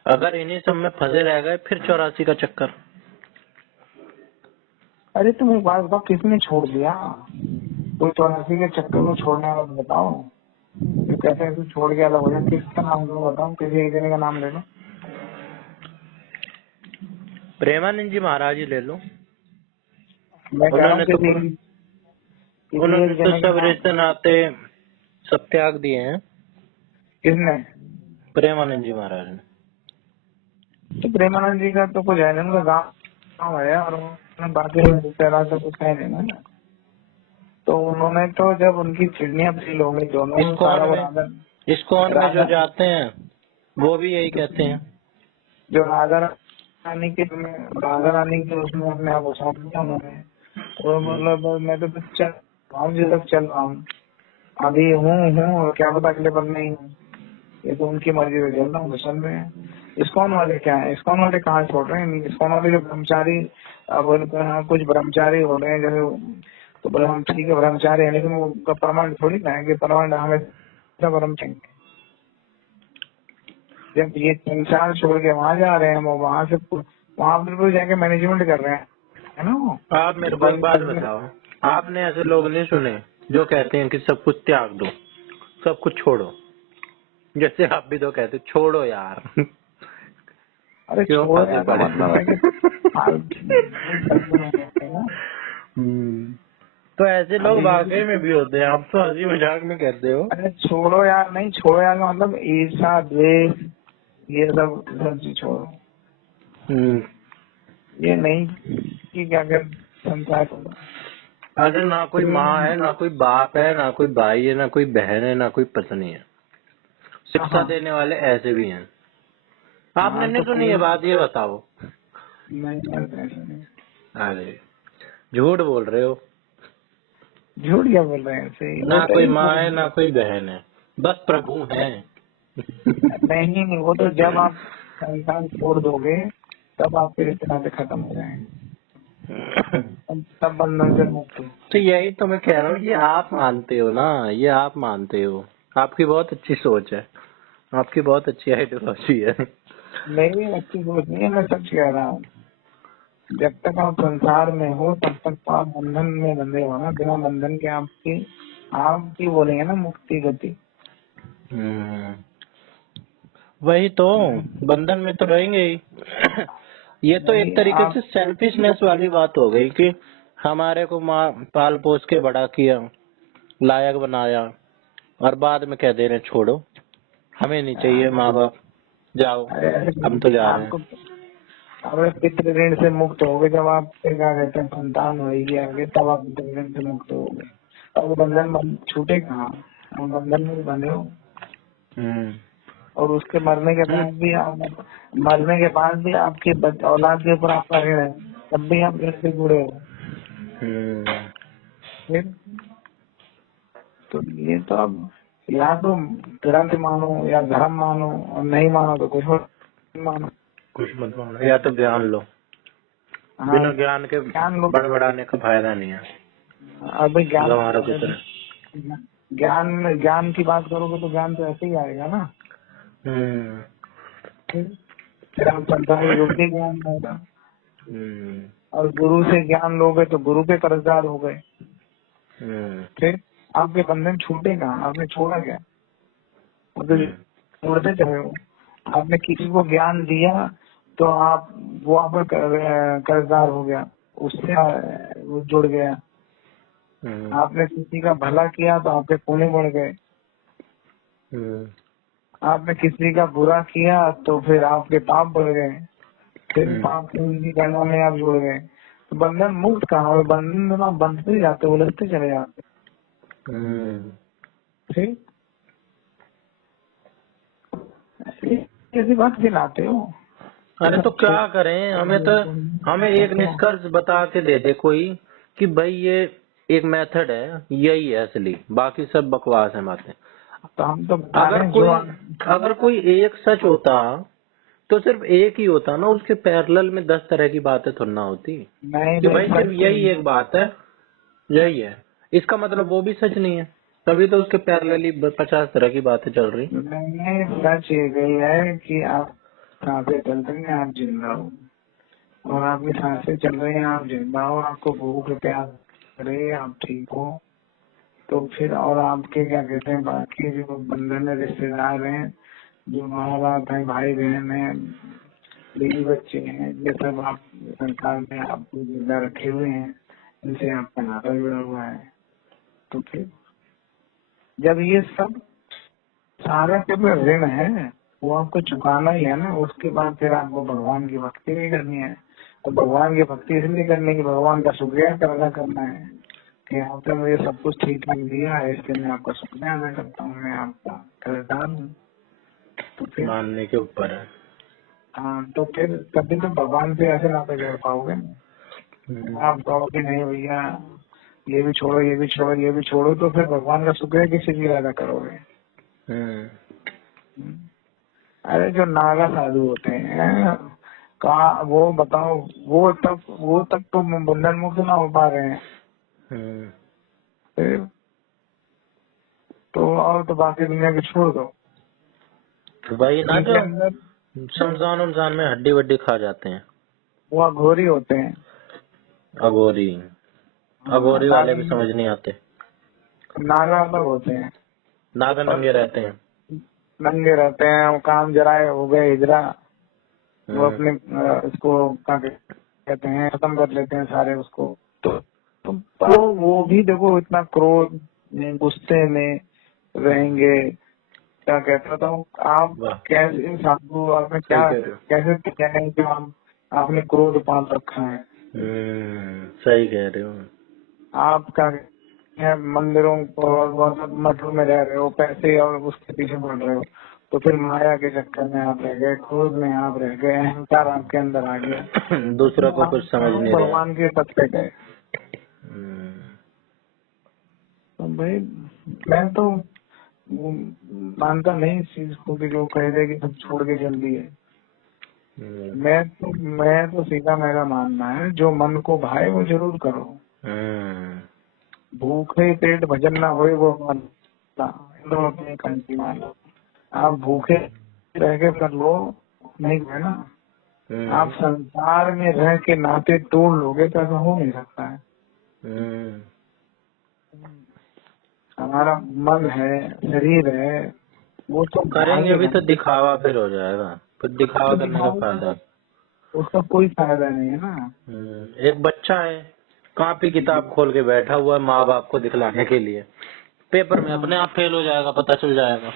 अगर इन्हीं सब में फंसे रह गए फिर 84 का चक्कर। अरे तुम एक बात बताओ, किसने छोड़ दिया? कोई 84 के चक्कर में छोड़ने वाला तो बताओ, तो कैसे तू छोड़ गया था मुझे, किसका नाम लो बताओ, किसी एक जने का नाम ले लो। प्रेमानंद जी महाराज ही ले लो, मैं कह रहा हूँ उन्होंने तो जने का सब नाम। रिश्ते नाते सब त्याग दिए हैं। किसने? प्रेमानंद जी महाराज ने। तो प्रेमानंद जी का तो कुछ है नहीं, उनका गाँव है और उन्होंने बाकी रिश्तेदार तो कुछ है नहीं ना। तो उन्होंने तो जब उनकी चिड़ियाँ फील हो गई दोनों, इस्कॉन में जो जाते हैं वो भी यही कहते हैं, जो राधा रानी के उसमें अपने आप को सौंप दिया उन्होंने। तो मतलब मैं तो बस चल तक चल रहा हूँ, अभी हूँ क्या पता अगले पर नहीं हूँ, ये तो उनकी मर्जी से चल रहा हूँ, चल रहे हैं। इस्कॉन वाले क्या है, इस्कॉन वाले कहाँ छोड़ रहे हैं? इस्कॉन वाले जो ब्रह्मचारी, अब कुछ ब्रह्मचारी हो रहे हैं जैसे, तो बोले हम ठीक है ब्रह्मचारी है, लेकिन वो परमानेंट थोड़ी ना है कि परमानेंट हमें ब्रह्मचारी। जब ये संसार छोड़ के वहाँ जा रहे हैं, वो वहाँ से वहाँ बिल्कुल जाके मैनेजमेंट कर रहे हैं, है ना। आप मेरे को एक बात बताओ, आपने ऐसे लोग नहीं सुने जो कहते हैं कि सब कुछ त्याग दो, सब कुछ छोड़ो, जैसे आप भी तो कहते छोड़ो यार। अरे क्यों छोड़ो फंसे यार का पड़े? मतलब है कि तो ऐसे लोग वाकई में भी होते हैं, आप तो हंसी मजाक में कहते हो। अरे छोड़ो यार नहीं, छोड़ो यार का मतलब ईर्षा द्वेष ये सब चीज छोड़ो। ये नहीं कि क्या कर संसार होगा। अरे ना कोई माँ है, ना कोई बाप है, ना कोई भाई है, ना कोई बहन है, ना कोई पत्नी है, शिक्षा देने वाले ऐसे भी हैं। आपने नहीं सुनी ये बात, ये बताओ। नहीं, अरे झूठ बोल रहे हो। झूठ क्या बोल रहे हैं ऐसे? ना कोई माँ है, ना कोई बहन है, बस प्रभु है। नहीं, वो तो जब आप संसार छोड़ दोगे तब आपके रिश्ते नाते खत्म हो जाएंगे, तब बंधन से मुक्त हो। तो यही तो मैं कह रहा हूँ, ये आप मानते हो ना, ये आप मानते हो, आपकी बहुत अच्छी सोच है, आपकी बहुत अच्छी आइडियोलॉजी है। मेरी अच्छी सोच नहीं है, मैं सच कह रहा हूँ। जब तक आप संसार में हो तब तक आप बंधन में बंधे हो ना, बिना बंधन के आपकी बोलेंगे ना मुक्ति गति। वही तो, बंधन में तो रहेंगे ही। ये तो एक तरीके से सेल्फिशनेस वाली बात हो गई कि हमारे को माँ पाल पोस के बड़ा किया, लायक बनाया, और बाद में कह दे रहे छोड़ो, हमें नहीं चाहिए माँ बाप, जाओ हम तो जा रहे हैं। अरे पितृ ऋण से मुक्त हो गए जब आप क्या कहते हैं संतान होगी आगे, तब आप पितृ ऋण से मुक्त हो गए। अब बंधन छूटे कहाँ, आप बंधन में बंधे हो। और उसके मरने के बाद भी आपके औलाद के ऊपर आपका ऋण है, तब भी आप ऋण से जुड़े हो। फिर तो ये तो अब या तो ग्रंथ मानो या धर्म मानो, और नहीं मानो तो कुछ मानो, कुछ मत मानो, या तो ज्ञान लो। बिना ज्ञान के बड़बड़ाने का फायदा नहीं है। अभी ज्ञान की बात करोगे तो ज्ञान तो ऐसे ही आएगा ना। फिर हम संसारी योग्य ज्ञान होगा, और गुरु से ज्ञान लोगे तो गुरु के कर्जदार हो गए। फिर आपके बंधन छूटे कहाँ, आपने छोड़ा क्या? छोड़ते चले हो। आपने किसी को ज्ञान दिया तो वो आपका कर्जदार हो गया, उससे वो जुड़ गया। आपने किसी का भला किया तो आपके पुण्य बढ़ गए। आपने किसी का बुरा किया तो फिर आपके पाप बढ़ गए, फिर पाप की गणना में आप जुड़ गए। तो बंधन मुक्त कहाँ, और बंधन में आप बंधते जाते, उलझते चले जाते। ठीक, ऐसी बात दिलाते हो। अरे तो क्या करें, हमें एक निष्कर्ष बता के दे दे कोई कि भाई ये एक मेथड है, यही है असली, बाकी सब बकवास है बातें। तो हम तो बता रहे अगर हैं कोई जो अगर कोई एक सच होता तो सिर्फ एक ही होता ना, उसके पैरेलल में 10 तरह की बातें थोड़ी ना होती नहीं कि नहीं भाई सिर्फ सच यही एक बात है, यही है, इसका मतलब वो भी सच नहीं है, तभी तो उसके पैरेलल ही 50 तरह की बातें चल रही। नहीं, सच ये है कि आप सांसें चल रही हैं, आप जिंदा हो, और आपकी सांसें चल रही हैं, आप जिंदा हो, आपको भूख प्यास करे, आप ठीक हो, तो फिर और आपके क्या कहते हैं बाकी जो बंधन है, रिश्तेदार हैं, जो माँ बाप है, भाई बहन है, बीवी बच्चे हैं, ये सब आप संसार में आपको जिंदा रखे हुए हैं, इनसे आपका नाता जुड़ा हुआ है। तो फिर जब ये सब सारा के ऊपर ऋण है, वो आपको चुकाना ही है ना, उसके बाद फिर आपको भगवान की भक्ति भी करनी है। और भगवान की भक्ति इसलिए करनी है कि भगवान का शुक्रिया अदा करना है कि आपने मुझे सब कुछ ठीक ठीक दिया है, इसलिए मैं आपका शुक्रिया अदा करता हूँ, मैं आपका कर्जदार हूँ। तो फिर मानने के ऊपर है। हाँ, तो फिर तभी तो भगवान से ऐसे नाते जोड़ पाओगे ना। आप कहोगे नहीं भैया ये भी छोड़ो, ये भी छोड़ो, ये भी छोड़ो, तो फिर भगवान का शुक्रिया किसी भी अदा करोगे। अरे जो नागा साधु होते हैं कहा, वो बताओ, वो तक तो बंधन मुक्त ना हो पा रहे हैं। फिर तो और तो बाकी दुनिया के छोड़ दो, तो भाई ना उनके जो अंदर शमशान उमशान में हड्डी वड्डी खा जाते हैं, वो अघोरी होते हैं। अघोरी, हाँ, अघोरी वाले भी समझ नहीं आते। नागा अलग होते हैं, नागा नंगे रहते हैं। नंगे रहते हैं, वो काम जराए हो गए हिजरा, वो अपने इसको क्या कहते हैं खत्म कर लेते हैं सारे उसको। तो वो भी देखो इतना क्रोध में गुस्से में रहेंगे, क्या कहता था आप वाह, कैसे साधु, आपने सही क्या कह रहे हो। कैसे क्या है कि आपने क्रोध पाल रखा है, सही कह रहे हो। आप क्या है मंदिरों और मठों में रह रहे हो, पैसे और उसके पीछे बढ़ रहे हो, तो फिर माया के चक्कर में आप रह गए, क्रोध में आप रह गए, अहंकार आपके अंदर आ गया, दूसरा को आप कुछ समझ नहीं रहे। भगवान के पद पे गए। हम्म, तो भाई मैं तो मानता नहीं इस चीज को कि जो कह दे कि सब छोड़ के चल दिए। हम्म, मैं तो सीधा मेरा मानना है जो मन को भाए वो जरूर करो, हम्म, भूखे पेट भजन ना होए वो मन तो अपनी कंठी मान लो। आप भूखे रह के कर लो नहीं है ना, आप संसार में रह के नाते तोड़ लोगे तो ऐसा हो नहीं सकता है। हम्म, हमारा मन है, शरीर है, वो तो करेंगे भी भागेगा, तो दिखावा फिर हो जाएगा, फिर दिखावा तो करने का दिखाओ, फायदा। उसका कोई फायदा नहीं है ना। एक बच्चा है, कॉपी किताब खोल के बैठा हुआ है माँ बाप को दिखलाने के लिए, पेपर में अपने आप फेल हो जाएगा, पता चल जाएगा।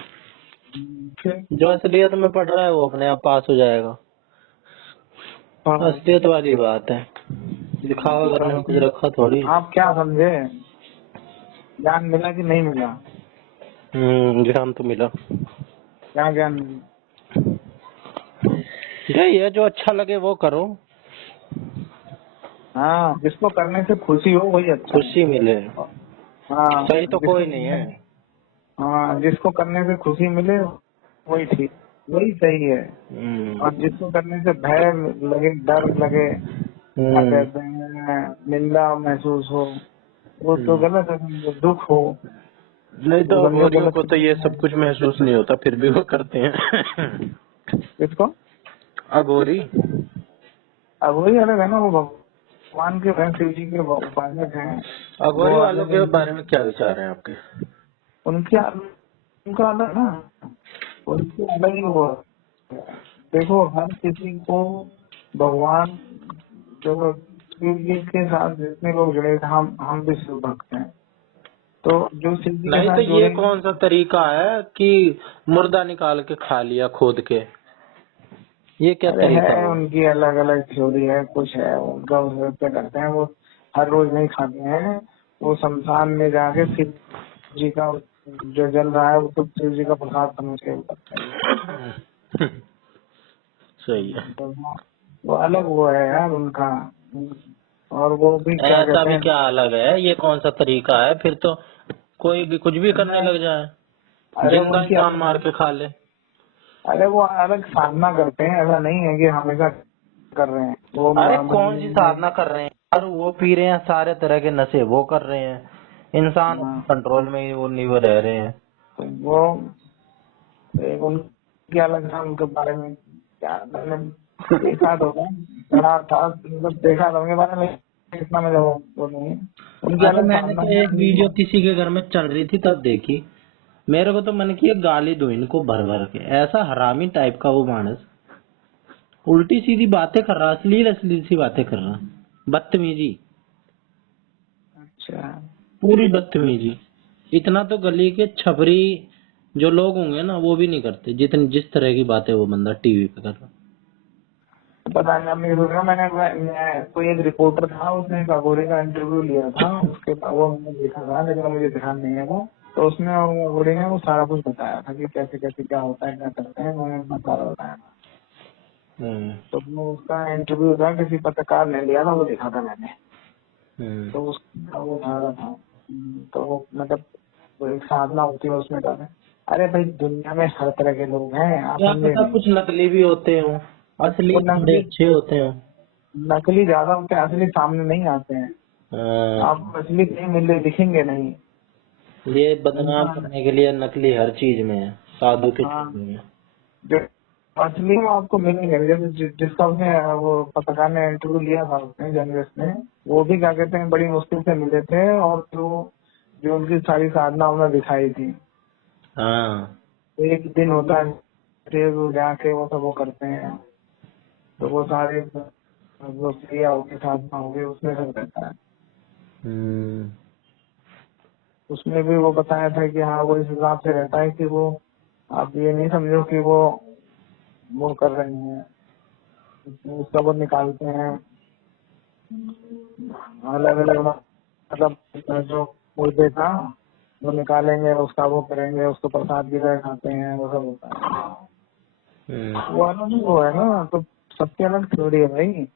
फिर जो असलियत में पढ़ रहा है वो अपने आप पास हो जाएगा। असलियत वाली बात है, दिखावा करने में कुछ रखा थोड़ी। आप क्या समझे, ज्ञान मिला कि नहीं मिला? ज्ञान तो मिला। क्या ज्ञान मिला? यही है, जो अच्छा लगे वो करो, हाँ, जिसको करने से खुशी हो वही अच्छा है। खुशी मिले। हाँ, सही तो जिसको कोई नहीं है। हाँ, जिसको करने से खुशी मिले वही ठीक, वही सही है। और जिसको करने से भय लगे, डर लगे, क्या कहते हैं निंदा महसूस हो, वो तो गलत है, समझो, दुख हो, नहीं तो वो समझो अघोरियों गलत को तो ये सब कुछ महसूस नहीं होता, फिर भी वो करते हैं। किसको? अघोरी। अब वही अलग है ना, वो भगवान के हैं, शिव जी के उपासक हैं, वो अघोरी वालों अलग के है। बारे में क्या विचार है आपके? उनका अलग ना, उनकी अलग ही वो है। देखो हर किसी को भगवान, जो शिव जी के साथ जितने लोग जुड़े थे, हम भी शिव भक्त हैं, तो जो शिव जी के नहीं साथ तो ये जुड़ेंगे, कौन सा तरीका है कि मुर्दा निकाल के खा लिया खोद के, ये क्या अरे तरीका है हुआ? उनकी अलग अलग थ्योरी है, कुछ है उनका उस पे करते हैं, वो हर रोज नहीं खाते हैं, वो शमशान में जाके शिव जी का जो जल रहा है वो तो शिव जी का प्रसाद समझ के वो करते हैं। सही है। तो वो अलग वो है यार उनका, और वो भी क्या ऐसा कहते भी हैं, क्या अलग है, ये कौन सा तरीका है? फिर तो कोई भी कुछ भी करने लग जाए, अरे जिंदा उनकी इंसान मार के खा ले। अरे वो अलग साधना करते हैं, ऐसा नहीं है कि हमेशा कर रहे हैं वो अरे कौन सी मंदिर साधना कर रहे हैं यार, वो पी रहे हैं सारे तरह के नशे, वो कर रहे हैं, इंसान में। कंट्रोल में ही वो नहीं वो रह रहे हैं। तो वो एक उनकी अलग था, उनके बारे में क्या मैंने देखा तो था, पढ़ा था, मतलब देखा था उनके बारे में, इतना मुझे वो नहीं है। उनकी अरे अलग मैंने साधना तो है एक वीडियो किसी के घर में चल रही थी तब देखी, मेरे को तो मन किया गाली दो इनको भर भर के, ऐसा हरामी टाइप का वो मानस, उल्टी सीधी बातें कर रहा, अश्लील अश्लील सी बातें कर रहा, बदतमीजी, अच्छा, पूरी बदतमीजी। इतना तो गली के छपरी जो लोग होंगे ना वो भी नहीं करते, जितनी जिस तरह की बातें वो बंदा टीवी पे कर रहा। पता नहीं, अब मेरे को कोई एक रिपोर्टर था, उसने काकोरी का इंटरव्यू लिया था, उसके बाद वो मैंने देखा था, लेकिन मुझे ध्यान नहीं है वो। तो उसमें काकोरी ने वो सारा कुछ बताया था कि कैसे कैसे क्या होता है, क्या करते हैं, उन्होंने अपना सारा बताया था। हम्म। तो वो उसका इंटरव्यू था, किसी पत्रकार ने लिया था, वो देखा था मैंने। हम्म। तो उसका वो उठा रहा था। तो वो मतलब वो एक साधना होती है उसमें कर रहे हैं। अरे भाई, दुनिया में हर तरह के लोग हैं, आप क्या समझे पता नहीं। कुछ नकली भी होते हो, वो असली थोड़े नकली अच्छे होते हो। नकली ज्यादा होते हैं, असली सामने नहीं आते हैं। हाँ, आप असली नहीं मिले, दिखेंगे नहीं। ये बदनाम इंसान करने के लिए नकली हर चीज में है, साधु की हाँ, चीज में है। जो असली वो आपको मिलेंगे। जैसे जिसका उसने वो पत्रकार ने इंटरव्यू लिया था, उसने जर्नलिस्ट ने, वो भी क्या कहते हैं बड़ी मुश्किल से मिले थे, और जो जो उनकी सारी साधना उन्हें दिखाई थी। हाँ। तो एक दिन होता है, फिर वो जाके वो सब वो करते हैं। तो वो सारे जो क्रिया होगी, साधना होगी, उसमें सब रहता है। हम्म। उसमें भी वो बताया था कि हाँ, वो इस हिसाब से रहता है कि वो, आप ये नहीं समझो कि वो कर रहे हैं, उसका वो निकालते हैं अलग अलग, मतलब जो मुर्दे का वो निकालेंगे, उसका वो करेंगे, उसको प्रसाद की तरह खाते हैं, वो सब होता है। वो अलग ही वो है ना, तो सबके अलग थ्योरी है भाई।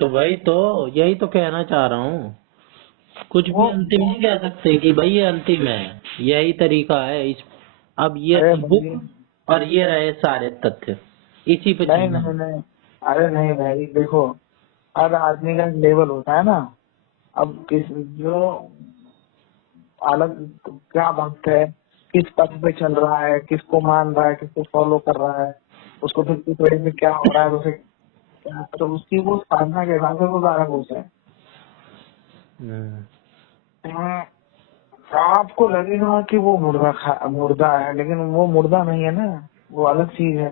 तो वही तो, यही तो कहना चाह रहा हूँ, कुछ भी वो अंतिम नहीं कह सकते कि भाई ये अंतिम है, यही तरीका है इस, अब ये अरे बुक भाई, और ये रहे सारे तथ्य, इसी पे नहीं चलना नहीं है। नहीं, अरे नहीं भाई, देखो, हर आदमी का एक लेवल होता है ना। अब किस जो अलग क्या भक्त है, किस पथ पे चल रहा है, किसको मान रहा है, किसको फॉलो कर रहा है, उसको फिर किस वजह से क्या हो रहा है, उसे क्या, तो उसकी वो साधना के हिसाब से वो सारा कुछ है। हम्म। हाँ, आपको लगेगा कि वो मुर्दा है, लेकिन वो मुर्दा नहीं है ना, वो अलग चीज है।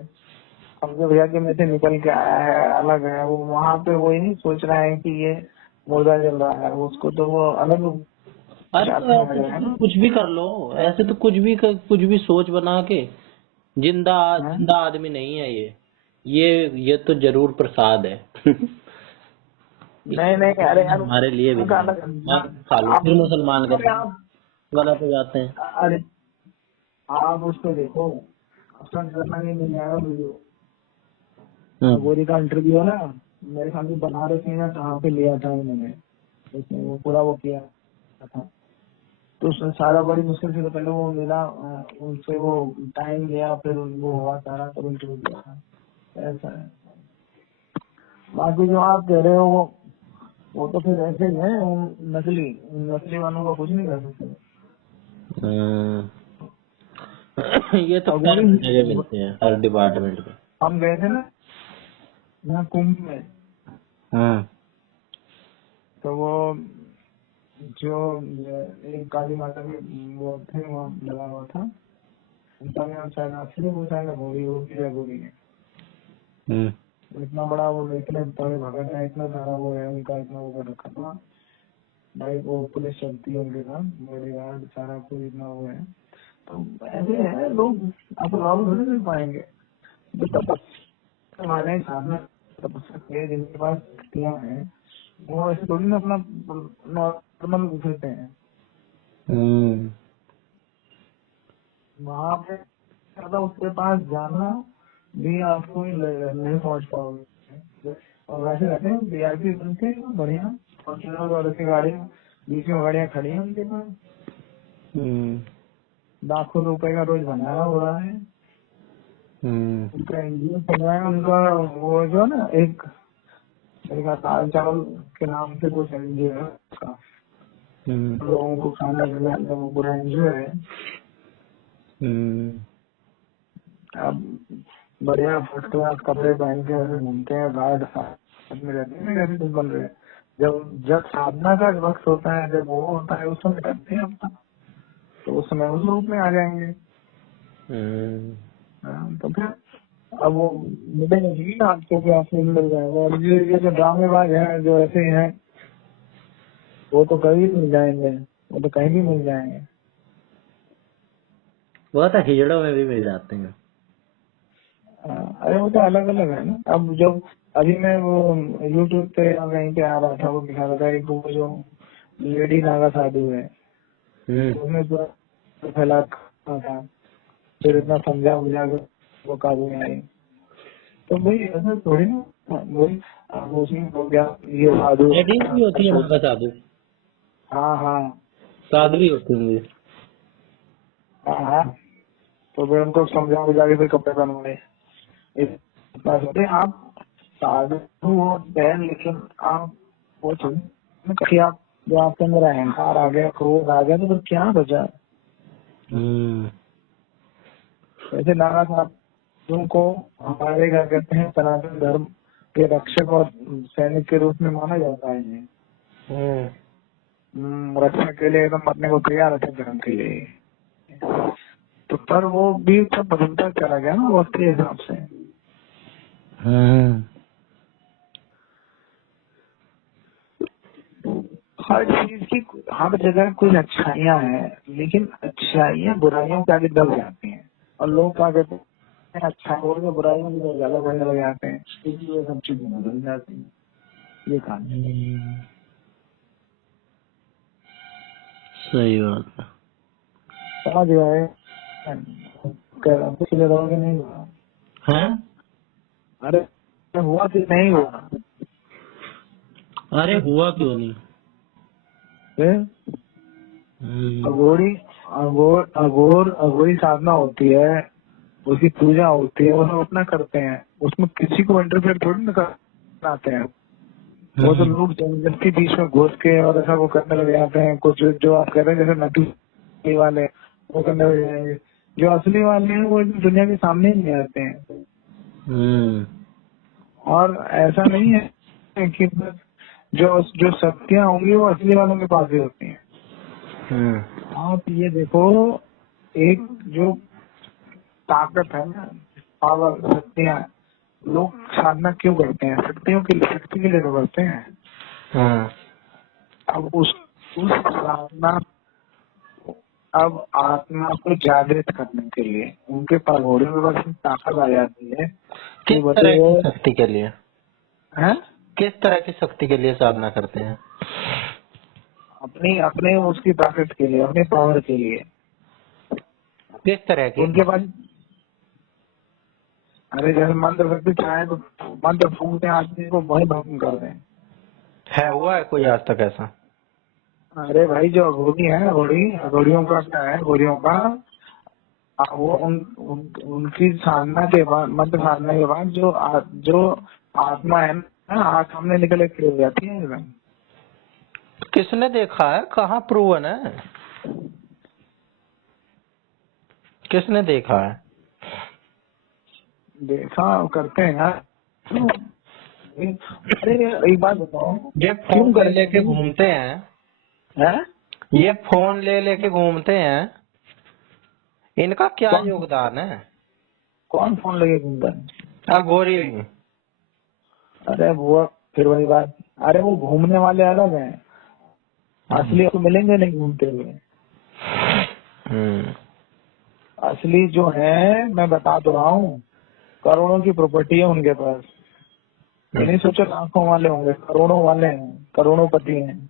समझे भैया कि में से निकल के आया है, अलग है वो। वहाँ पे वही नहीं सोच रहा है कि ये मुर्दा चल रहा है, उसको तो वो अलग अरे तो जाति समझ ऐसे रहा तो है फिर ना। कुछ भी कर लो, ऐसे तो कुछ भी सोच बना के, जिंदा हाँ? जिंदा आदमी नहीं है ये तो जरूर प्रसाद है। नहीं नहीं, अरे यार, हमारे लिए भी उनका नहीं, अलग मैं खा लो आप फिर मुसलमान अरे कहते हैं, आप गलत हो जाते हैं। अरे आप उसको देखो, सर्च करना नहीं मिल जाएगा वीडियो। हम्म। अघोरी का इंटरव्यू है ना, मेरे ख्याल से बनारस में ना कहाँ पे लिया था उन्होंने, उसने वो पूरा वो किया था। तो उसने सारा बड़ी मुश्किल से, तो पहले वो मिला, उनसे वो टाइम लिया, फिर वो हुआ सारा, तब इंटरव्यू दिया था। ऐसा है। बाकी जो आप कह रहे हो वो तो फिर ऐसे ही है, नकली नकली वालों को कुछ नहीं कर सकते। हम्म। ये तो खैर अघोरी, हर जगह मिलते हैं, हर डिपार्टमेंट में। हम गए थे ना यहाँ कुंभ में, हम्म। तो वो जो एक काली माता की वो थे, वहाँ लगा हुआ था, उनका नाम शायद असली वो शायद अघोरी हो गया, अघोरी है। हम्म। इतना बड़ा वो, इतने बड़े भगत है, इतना सारा वो है उनका, इतना वो कर रखा था भाई। वो पुलिस चलती है उनके साथ, बॉडी गार्ड सारा कुछ, इतना वो है। तो ऐसे है लोग, आप लोग थोड़ी कर पाएंगे। जो तपस्या माने, साधना तपस्या किए, जिनके पास शक्तियाँ हैं, वो ऐसे थोड़ी ना अपना नॉर्मल घुसते हैं हम्म। वहाँ पे। ज्यादा उसके पास जाना भी आपको नहीं पहुंच पाओगे। और वैसे रहते हैं वीआईपी बनते हैं बढ़िया, फॉर्च्यूनर और ऐसी गाड़ियाँ, बीच में गाड़ियाँ खड़ी हैं उनके पास, लाखों रुपए का रोज भंडारा हो रहा है। उनका एनजीओ चल रहा है, उनका वो जो है ना एक दाल चावल के नाम से कुछ एनजीओ है उसका, लोगों को खाना खिलाने वो पूरा एनजीओ है। अब बढ़िया फर्स्ट क्लास कपड़े पहन के ऐसे घूमते हैं, गार्ड साथ में रहते हैं, कैसे कुछ बन रहे हैं। जब साधना का वक्त होता है, जब वो होता है, उस समय करते हैं अपना, तो उस समय उस रूप में आ जाएंगे। तो फिर अब वो मिलेंगे जी आपको, क्या फिल्म मिल जाएगा। और ये जो ड्रामेबाज है, जो ऐसे हैं, वो तो कभी मिल जाएंगे, वो तो कहीं भी मिल जाएंगे। वो तो हिजड़ों में भी मिल जाते हैं। अरे वो तो अलग अलग है ना। अब जब अभी मैं वो यूट्यूब पे या कहीं पे आ रहा था, वो दिखा रहा था एक वो जो लेडी नागा साधु है, उसने पूरा फैला था, फिर इतना समझा बुझा कर वो काबू में आई। तो भाई ऐसा थोड़ी ना, वही उसमें हो गया ये साधु। लेडीज भी होती है नागा साधु? हाँ हाँ साधु भी होती होंगी। हाँ। तो फिर उनको समझा बुझा के फिर कपड़े पहनवाए। इतना सोचे आप साधु हो बहन, लेकिन आप वो कि आप जो आपके अंदर अहंकार आ गया, क्रोध आ गया, तो फिर क्या बचा। वैसे नागा साधु को हमारे क्या कहते हैं, सनातन धर्म के रक्षक और सैनिक के रूप में माना जाता है। रक्षा के लिए एकदम मरने को तैयार है धर्म के लिए। तो पर वो भी सब बदलता चला गया ना वक्त के हिसाब से। हर चीज की हर जगह कुछ अच्छाइयाँ हैं, लेकिन अच्छाइयाँ बुराइयों के आगे दब जाती हैं, और लोग क्या कहते हैं अच्छा बोल के बुराइयों की ज्यादा बढ़ने लग जाते हैं, क्योंकि ये सब चीजें बदल जाती हैं। ये कहानी सही बात है। समझ गए। पिछले रहोगे नहीं हुआ। हाँ? अरे हुआ कि नहीं हुआ। अरे हुआ क्यों नहीं? अघोरी अघोरी साधना होती है, उसकी पूजा होती है, वो सब अपना करते हैं, उसमें किसी को इंटरफेयर थोड़ी ना कराते हैं। वो तो लोग जबरदस्ती बीच में घुस के और ऐसा वो करने लग जाते हैं। कुछ जो आप कह रहे हैं जैसे नकली वाले वो करने लग जाएंगे, जो असली वाले हैं वो दुनिया के सामने ही नहीं आते हैं। और ऐसा नहीं है कि जो शक्तियाँ होंगी वो असली वालों के पास ही होती हैं। आप ये देखो, एक जो ताकत है ना, पावर, शक्तियाँ, लोग साधना क्यों करते हैं? शक्ति के लिए तो करते हैं। अब उस साधना, अब आत्मा को जागृत करने के लिए उनके पास घोड़े में बस ताकत आ जाती है। किस तरह की शक्ति के लिए? हैं? किस तरह की शक्ति के लिए साधना करते हैं? अपने उसकी ताकत के लिए, अपने पावर के लिए। किस तरह की? उनके पास अरे जैसे मंत्र शक्ति चाहे तो मंत्र फूंकते आदमी को वही भस्म कर दें। है हुआ है कोई आज तक ऐसा? अरे भाई जो अघोरी है, अघोरियों का क्या है, अघोरियों का वो उनकी साधना के बाद, मंत्र साधना के बाद जो आत्मा है ना, आँख सामने निकल के हो जाती है एकदम। किसने देखा है? कहाँ प्रूवन है? किसने देखा है? देखा करते हैं यार। अरे एक बात बताओ, ये फोन कर लेके घूमते हैं, ये फोन ले लेके घूमते हैं, इनका क्या योगदान है? कौन फोन लगे घूमता है? अघोरी। अरे वो फिर वही बात, अरे वो घूमने वाले अलग हैं, असली तो मिलेंगे नहीं घूमते हुए। असली जो है, मैं बता तो रहा हूँ, करोड़ों की प्रॉपर्टी है उनके पास। नहीं सोचो लाखों वाले होंगे, करोड़ों वाले हैं, करोड़ोंपति हैं।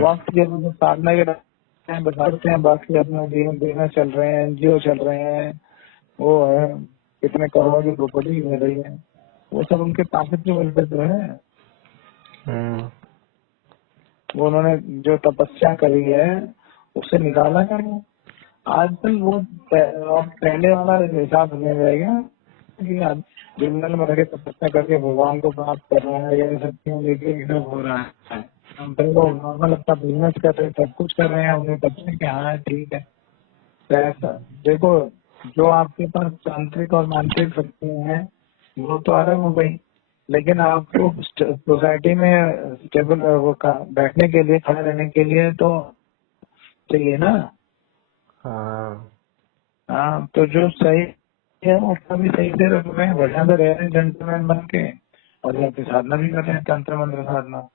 वक्त के साधना के टाइम बताते हैं, बाकी अपना जीवन देना चल रहे हैं, एनजीओ चल रहे हैं, वो है कितने करोड़ों की प्रॉपर्टी मिल रही है। वो सब उनके ताकत के बल पे तो है। हम्म। वो उन्होंने जो तपस्या करी है उससे निकाला है वो। आजकल वो अब पहले वाला हिसाब नहीं रहेगा कि आप जंगल में रह के तपस्या करके भगवान को प्राप्त कर रहा है या शक्तियां लेके ये सब हो रहा है। हम तो लोग नॉर्मल अपना बिजनेस कर रहे हैं, सब कुछ कर रहे हैं, उन्हें पता है कि हाँ ठीक है। तो ऐसा देखो, जो आपके पास तांत्रिक और मानसिक शक्तियां हैं वो तो अलग हो गई, लेकिन आपको सोसाइटी में स्टेबल बैठने के लिए, खड़े रहने के लिए तो चाहिए ना। हाँ। हाँ, तो जो सही है उसका भी सही से रख रहे हैं, बढ़िया से रह रहे हैं जेंटलमैन बन के, और जाके साधना भी कर रहे हैं, तंत्र मंत्र साधना।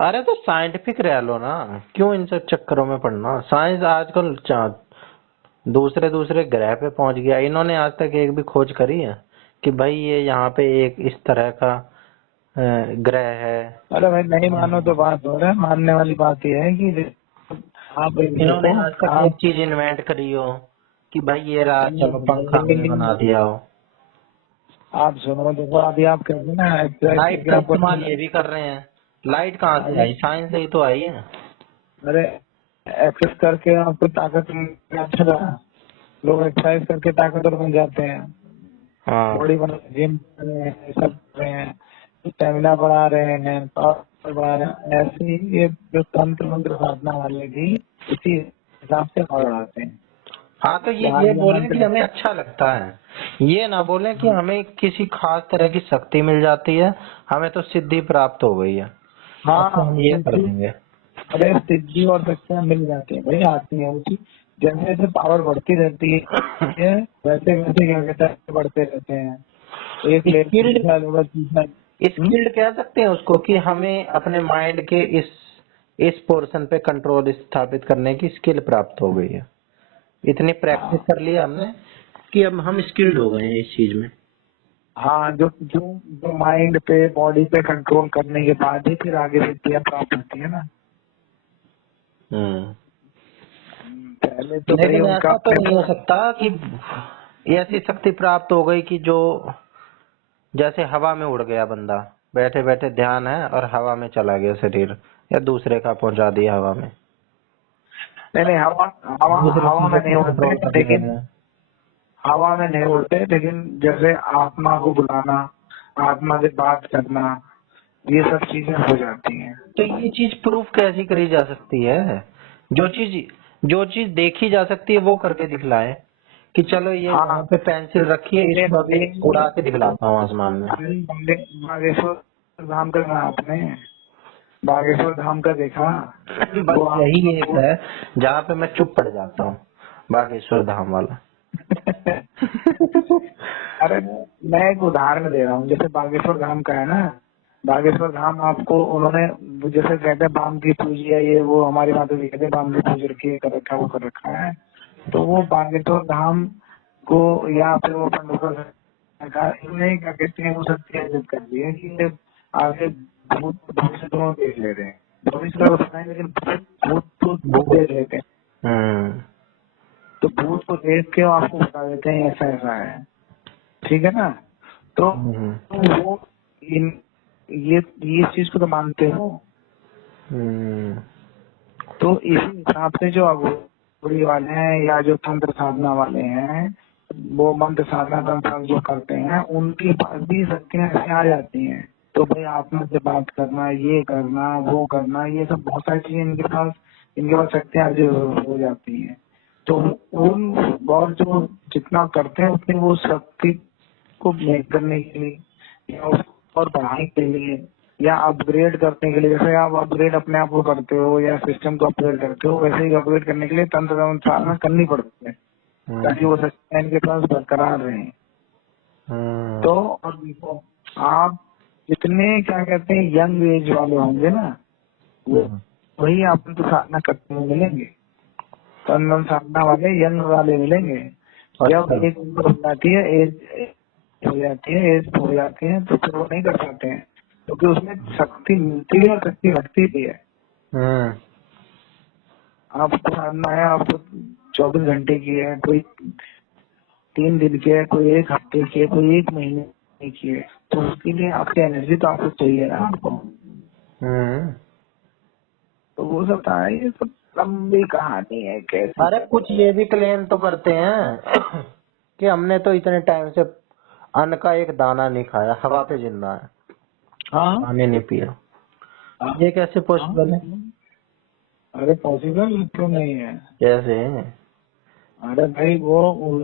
अरे तो साइंटिफिक रह लो ना, क्यों इन सब चक्करों में पड़ना। साइंस आजकल दूसरे दूसरे ग्रह पे पहुंच गया। इन्होंने आज तक एक भी खोज करी है कि भाई ये यहाँ पे एक इस तरह का ग्रह है। अरे भाई नहीं मानो तो बात हो रहा है, मानने वाली बात यह है कि आप एक इन्होंने देखो, आज तक एक आप चीज इन्वेंट करी हो कि भाई ये रहा, चलो पंखा हमने बना दिया हो। आप सुनो, देखो अभी आप कहते हैं ना एक्सरसाइज लाइट करके का आपको इस्तेमाल ये भी कर रहे हैं। लाइट कहाँ से आई? साइंस से ही तो आई है। अरे एक्सरसाइज करके आपको ताकत अच्छा रहा, लोग एक्सरसाइज करके ताकतवर बन जाते हैं, हाँ। बॉडी बना, जिम कर रहे हैं, ये सब कर रहे हैं, स्टेमिना बढ़ा रहे हैं, पावर बढ़ा रहे हैं। ऐसे ही ये जो तंत्र मंत्र साधना वाले भी इसी हिसाब से और बढ़ाते हैं। हाँ तो ये आज बोलें कि मंत्र हमें अच्छा लगता है, ये ना बोलें कि हमें किसी खास तरह की शक्ति मिल जाती है, हमें तो सिद्धि प्राप्त हो गई है, अच्छा हाँ हम ये कर देंगे। अरे सिद्धि और शक्तियाँ मिल जाती है भाई, आती है उसी, जैसे जैसे पावर बढ़ती रहती है वैसे वैसे क्या कहते हैं बढ़ते रहते हैं। एक लेवल स्किल्ड दूसरा लेवल तीसरा। स्किल्ड कह सकते हैं उसको कि हमें अपने माइंड के इस पोर्शन पे कंट्रोल स्थापित करने की स्किल प्राप्त हो गई है। इतनी प्रैक्टिस कर लिया हमने कि अब हम स्किल्ड हो गए हैं इस चीज में। हाँ, जो जो जो माइंड पे बॉडी पे कंट्रोल करने के बाद ही फिर आगे सिद्धियाँ प्राप्त होती है ना। हम्म। पहले तो भाई लेकिन उनका ऐसा तो अपने नहीं हो सकता कि ऐसी शक्ति प्राप्त हो गई कि जो जैसे हवा में उड़ गया बंदा, बैठे बैठे ध्यान है और हवा में चला गया शरीर, या दूसरे का पहुंचा दिया हवा में। नहीं नहीं, हवा हवा दूसरे हवा में चीजों नहीं को उड़ते, कंट्रोल कर ले लेकिन रहे हैं। हवा में नहीं उड़ते, लेकिन जैसे आत्मा को बुलाना, आत्मा से बात करना, ये सब चीजें हो जाती हैं। तो ये चीज प्रूफ कैसी करी जा सकती है? जो चीज देखी जा सकती है वो करके दिखलाए कि चलो ये हाँ, यहाँ पे पेंसिल रखी है, इसको अभी उड़ा के दिखलाता हूँ आसमान में। बागेश्वर धाम का सुना आपने? बागेश्वर धाम का देखा? बस वो यही आत्मा एक को है जहाँ पे मैं चुप पड़ जाता हूँ, बागेश्वर धाम वाला। अरे मैं एक उदाहरण दे रहा हूँ, जैसे बागेश्वर धाम का है ना, बागेश्वर धाम आपको उन्होंने जैसे कहते हैं बाम की पूजी है, ये वो हमारी माता जी कहते हैं बाम की पूजी रखी है, कर रखा है, वो कर रखा है। तो वो बागेश्वर धाम को या फिर वो पंडोकर इन्हें क्या कहते हैं, वो शक्ति अर्जित कर दी है कि ये आगे भूत भविष्य दोनों देख ले रहे हैं। भविष्य का पता नहीं, लेकिन भूत भूत भूत देख लेते हैं। हम्म। तो भूत को देख के वो आपको बता देते हैं ऐसा ऐसा है, ठीक है ना। तो वो इन ये इस चीज को तो मानते हो। हम्म। तो इसी हिसाब से जो अघोरी वाले हैं या जो तंत्र साधना वाले हैं, वो मंत्र साधना तंत्र जो करते हैं, उनकी पास भी शक्तियां ऐसे आ जाती हैं। तो भाई आत्मा से बात करना, ये करना, वो करना, ये सब बहुत सारी चीजें इनके पास शक्तियां जो हो जाती हैं। तो उन और जो जितना करते हैं उतनी वो शक्ति को मेक करने के लिए या उसको और बढ़ाने के लिए या अपग्रेड करने के लिए, जैसे आप अपग्रेड अपने आप को करते हो या सिस्टम को अपग्रेड करते हो, वैसे ही अपग्रेड करने के लिए तंत्र साधना करनी पड़ती है ताकि वो शक्तियां इनके पास बरकरार रहे। तो और देखो, आप जितने क्या कहते हैं यंग एज वाले होंगे ना, वही आप तो साधना करते हुए मिलेंगे, तंत्र साधना वाले यंग वाले मिलेंगे। जब एक उम्र हो जाती है, एज हो जाती है, एज हो जाती है, तो फिर वो नहीं कर पाते हैं, क्योंकि उसमें शक्ति मिलती है और शक्ति घटती भी है। आपको साधना है, आपको 24 घंटे की है, कोई 3 दिन के, कोई 1 हफ्ते के, कोई 1 महीने के, तो उसके लिए आपकी एनर्जी तो आपको चाहिए ना आपको। तो वो सब था, ये सब लंबी कहानी है कैसे। अरे कुछ ये भी क्लेम तो करते हैं कि हमने तो इतने टाइम से अन्न का एक दाना नहीं खाया, हवा पे जिंदा है, हाँ पानी नहीं पिया। हाँ, ये कैसे हाँ, पॉसिबल है? अरे पॉसिबल क्यों नहीं है। कैसे? अरे भाई वो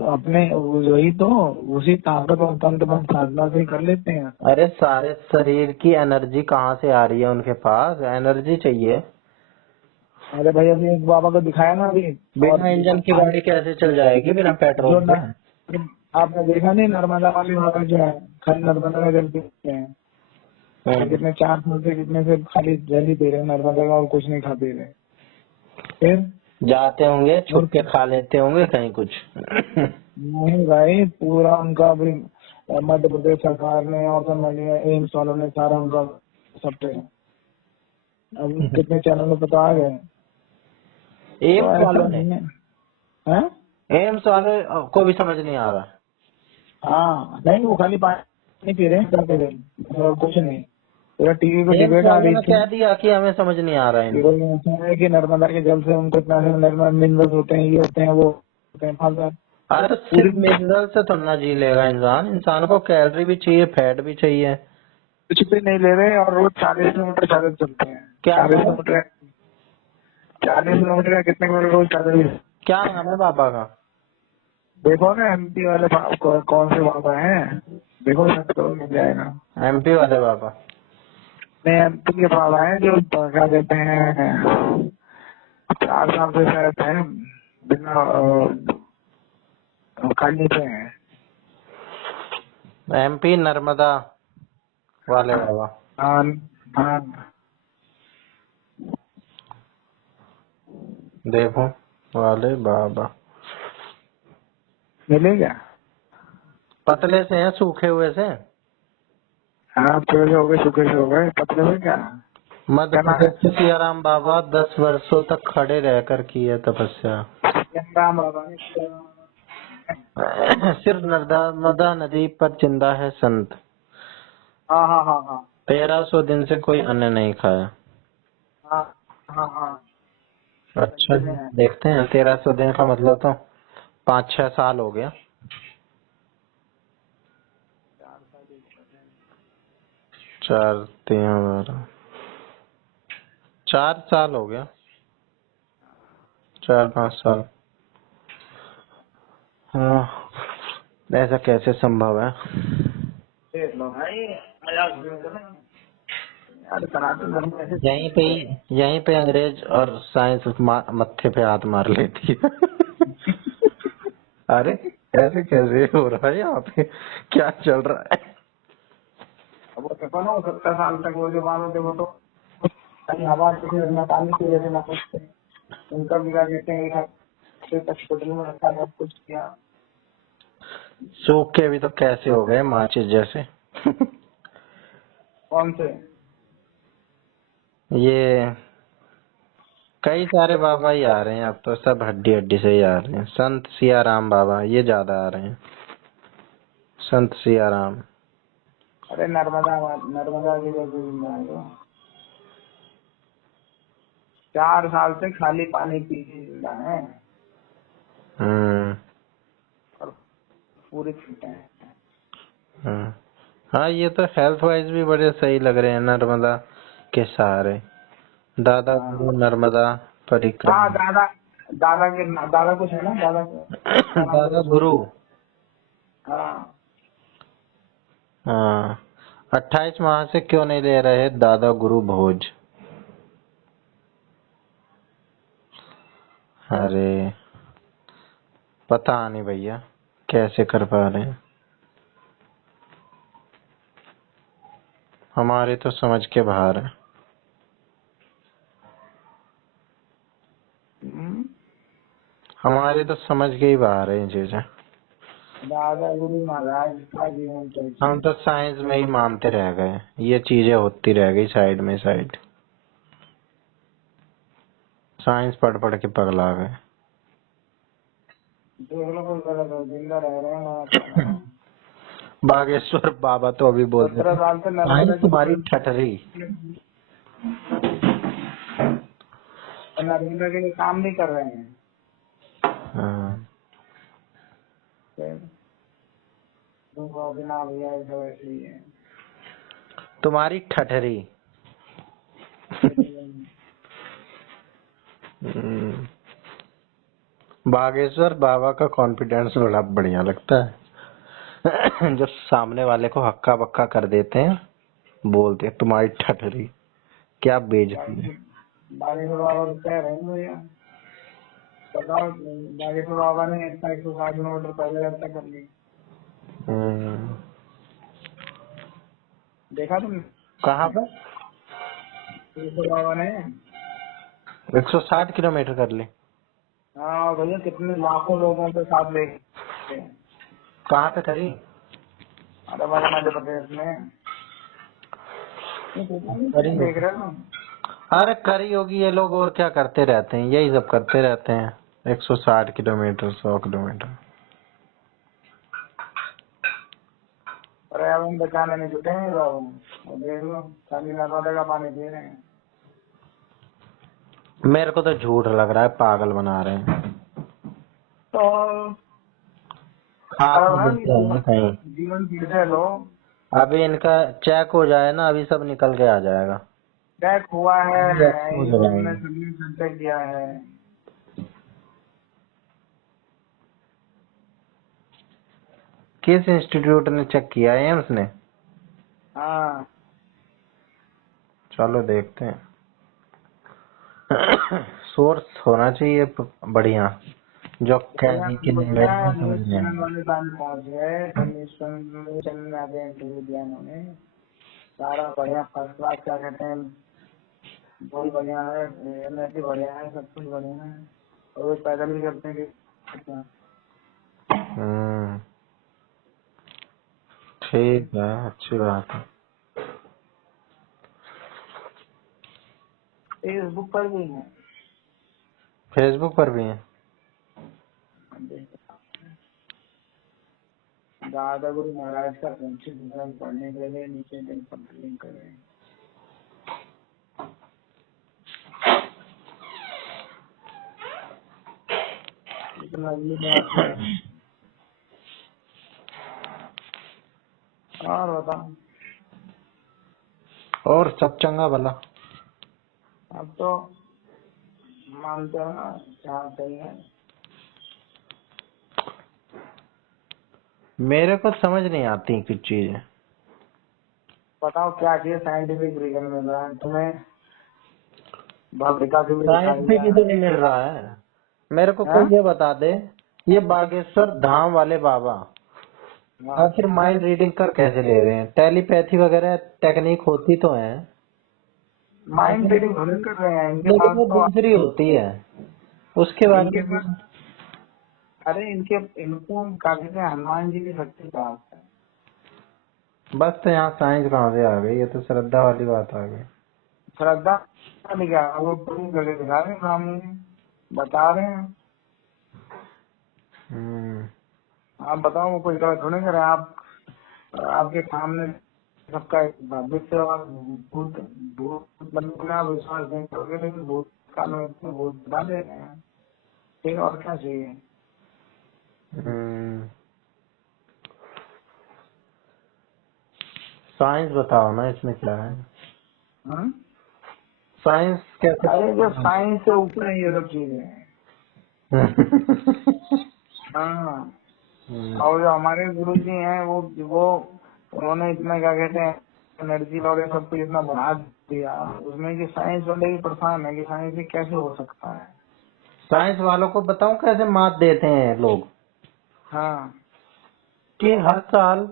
अपने वही तो उसी ताकत और तंत्र मन साधना से ही कर लेते हैं। अरे सारे शरीर की एनर्जी कहाँ से आ रही है? उनके पास एनर्जी चाहिए। अरे भाई अभी एक बाबा को दिखाया ना अभी। और बिना इंजन की गाड़ी कैसे चल जाएगी बिना पेट्रोल जो के? आपने देखा नहीं, नर्मदा वाली बाबा जो है, खाली नर्मदा का जल पीते हैं। कितने 4 साल से कितने से खाली जल ही पी रहे हैं नर्मदा का, और कुछ नहीं खा पी रहे। फिर जाते होंगे, और छुप के खा लेते होंगे कहीं कुछ। नहीं भाई, पूरा उनका अभी मध्य प्रदेश सरकार ने और एम्स वालों ने सारा उनका सब पे अब कितने चैनलों पे तो आ गए। तो एम्स ऐसा वालों ने, नहीं है, हैं? एम्स वाले को भी समझ नहीं आ रहा। हाँ नहीं, वो खाली पानी पी रहे हैं करते रहे और कुछ नहीं। पूरा टीवी पे एम्स डिबेट आ वालों रही ने थी। कह दिया कि हमें समझ नहीं आ रहा है इनको। केवल ऐसा है कि नर्मदा के जल से उनको इतना नर्मदा मिनरल्स होते हैं, ये होते हैं, वो होते हैं, फालतू अरे तो पूरी सिर्फ मिनरल से तो ना जी लेगा इंसान, इंसान को कैलोरी भी चाहिए, फैट भी चाहिए। कुछ भी नहीं ले रहे और रोज 40 किलोमीटर पैदल चलते हैं। क्या 40 नाम है? किलोमीटर 40 किलोमीटर का कितने किलोमीटर रोज पैदल। क्या नाम है बाबा का? देखो ना एमपी वाले कौन से बाबा हैं, देखो ना तो मिल जाएगा। एमपी वाले बाबा? नहीं, एमपी के बाबा हैं जो क्या कहते हैं, 4 साल से शायद है बिना खाने पे हैं। एमपी नर्मदा वाले बाबा। हाँ हाँ, देखो वाले बाबा मिलेगा। पतले से हैं, सूखे हुए से? हाँ, थोड़े से हो गए, सूखे से हो गए, पतले में क्या मध्य करना है। प्रदेश के सियाराम बाबा 10 वर्षों तक खड़े रहकर की है तपस्या। राम बाबा ने सिर्फ नर्मदा नदी पर जिंदा है संत। हाँ हाँ हाँ हाँ 1300 दिन से कोई अन्न नहीं खाया। हाँ हाँ हाँ, अच्छा संत जी, में देखते हैं 1300 दिन का मतलब तो 5-6 साल हो गया। 4 3 12 4 साल हो गया, 4-5 साल। हाँ, ऐसा कैसे संभव है? देख लो भाई, मजाक नहीं कर रहे हैं। यार सनातन धर्म ऐसे यहीं पे अंग्रेज और साइंस मत्थे पे हाथ मार लेती है। अरे ऐसे कैसे हो रहा है यहाँ पे? क्या चल रहा है? अब वो देखो ना, 70 साल तक वो जो मानो थे वो तो कहीं हवा से ना पानी की वजह से ना कुछ थे। उनका भी क्या कहते हैं, हॉस्पिटल में रखा सब कुछ किया। सूख के भी तो कैसे हो गए माचिस जैसे। कौन से? ये कई सारे बाबा ही आ रहे हैं अब तो, सब हड्डी हड्डी से ही आ रहे हैं। संत सियाराम बाबा ये ज्यादा आ रहे हैं, संत सियाराम। अरे नर्मदा की वजह से 4 साल से खाली पानी पी के जिंदा है हम्म और पूरी फिट है। हम्म। हाँ ये तो हेल्थ वाइज भी बड़े सही लग रहे हैं, नर्मदा के सहारे। दादा हाँ गुरु नर्मदा हाँ, परिक्रमा। दादा कुछ है ना, दादा क्या नाम दादा था? गुरु। हाँ, हाँ, 28 माह से क्यों नहीं ले रहे दादा गुरु भोज? अरे पता नहीं भैया कैसे कर पा रहे हैं, हमारे तो समझ के बाहर है। हमारे तो समझ के ही बाहर है ये चीजें। दादा गुरु महाराज का जीवन हम चरित्र। तो साइंस में ही मानते रह गए, ये चीजें होती रह गई साइड में साइड। साइंस पढ़ पढ़ के पगला गए। देख लो कोई गलत हो, जिंदा रह रहे हैं ना तो। बागेश्वर बाबा तो अभी बोलते 17 थे साल से आई नर्मदा तुम्हारी ठठरी। नर्मदा के लिए काम भी कर रहे हैं। हाँ। फिर बिना भैया ऐसा वैसे ही है। तुम्हारी ठठरी। हम्म, बागेश्वर बाबा का कॉन्फिडेंस बड़ा बढ़िया लगता है। जब सामने वाले को हक्का बक्का कर देते हैं, बोलते हैं तुम्हारी ठठरी, क्या बेइज्जती है। बागेश्वर बाबा तो कह रहे हैं भैया, बताओ बागेश्वर बाबा ने इतना 160 किलोमीटर पहले यात्रा कर ली। हम्म, देखा तुमने? कहाँ पर? बागेश्वर बाबा ने 160 किलोमीटर कर ली? हाँ भैया, कितने लाखों लोगों के साथ ले गए। कहाँ पे करी? अरे हमारे मध्य प्रदेश में। ये करी देख होगी। रहे हो? अरे करी होगी, ये लोग और क्या करते रहते हैं, यही सब करते रहते हैं। 160 किलोमीटर, 100 किलोमीटर। पर्यावरण बचाने में जुटे हैं लोग। और देख लो, खाली नर्मदा का पानी पी रहे हैं। मेरे को तो झूठ लग रहा है, पागल बना रहे हैं। तो खा तो लेते हैं कहीं। जीवन फिर से लो। अभी इनका चेक हो जाए ना, अभी सब निकल के आ जाएगा। चेक हुआ है, अभी एक्सपोज हो हमने जाएंगे। सभी चर्चा किया है। किस इंस्टीट्यूट ने चेक किया? एम्स ने? हाँ चलो देखते हैं। सोर्स होना चाहिए बढ़िया, जो भैया, कहने की नहीं मेरे को समझ न्यूज नहीं चैनल आया। वाले टाइम पहुंच गए। न्यूज चैनल में आगे इंटरव्यू दिया इन्होंने। सारा बढ़िया, फर्स्ट क्लास, क्या कहते हैं, बहुत बढ़िया है, एनर्जी बढ़िया है, सब कुछ बढ़िया है। और वो पैदल भी करते हैं कि हम्म, ठीक है, अच्छी बात है। फेसबुक पर भी है। फेसबुक पर भी है? दादा गुरु महाराज का संक्षिप्त विवरण पढ़ने के लिए नीचे लिंक पर क्लिक करें। इतना अगली बात है। और बताओ। और सब चंगा भला? अब तो मानते हो ना, क्या सही है। मेरे को समझ नहीं आती कुछ चीजें। बताओ क्या चाहिए, साइंटिफिक रीजन मिल रहा है तुम्हें? भौतिका से भी दिखाई साइंस में दिया भी तो नहीं मिल रहा है। मेरे को है? कोई ये बता दे, ये बागेश्वर धाम वाले बाबा हाँ, आखिर माइंड रीडिंग कर कैसे ले रहे हैं? टेलीपैथी वगैरह टेक्निक होती तो है, माइंड लेकिन रीडिंग थोड़ी कर रहे हैं इनके लेकिन पास वो तो। दूसरी होती है, उसके बारे इनके में। पास, अरे इनको क्या कहते हैं, हनुमान जी की शक्ति पास है। बस तो यहाँ साइंस कहाँ से आ गई, ये तो श्रद्धा वाली बात आ गई। श्रद्धा नहीं, क्या वो पूरी जगह दिखा रहे हैं सामने, बता रहे हैं। हम्म, आप बताओ, वो कोई गलत थोड़ी करे। आप, आपके सामने सबका एक भविष्य और भूत भूत मतलब में आप विश्वास नहीं करोगे, लेकिन भूत काल में इतने भूत बता दे रहे हैं। फिर और क्या चाहिए? हम्म, साइंस बताओ ना, इसमें क्या है? हाँ? साइंस कैसे? अरे जो साइंस से ऊपर है ये सब चीजें। हाँ, और जो हमारे गुरु जी हैं, वो उन्होंने इतना, क्या कहते हैं, एनर्जी और ये सब कुछ इतना बढ़ा दिया उसमें कि साइंस वाले भी परेशान है कि साइंस से कैसे हो सकता है। साइंस वालों को बताऊं कैसे मात देते हैं लोग, हाँ, कि हर साल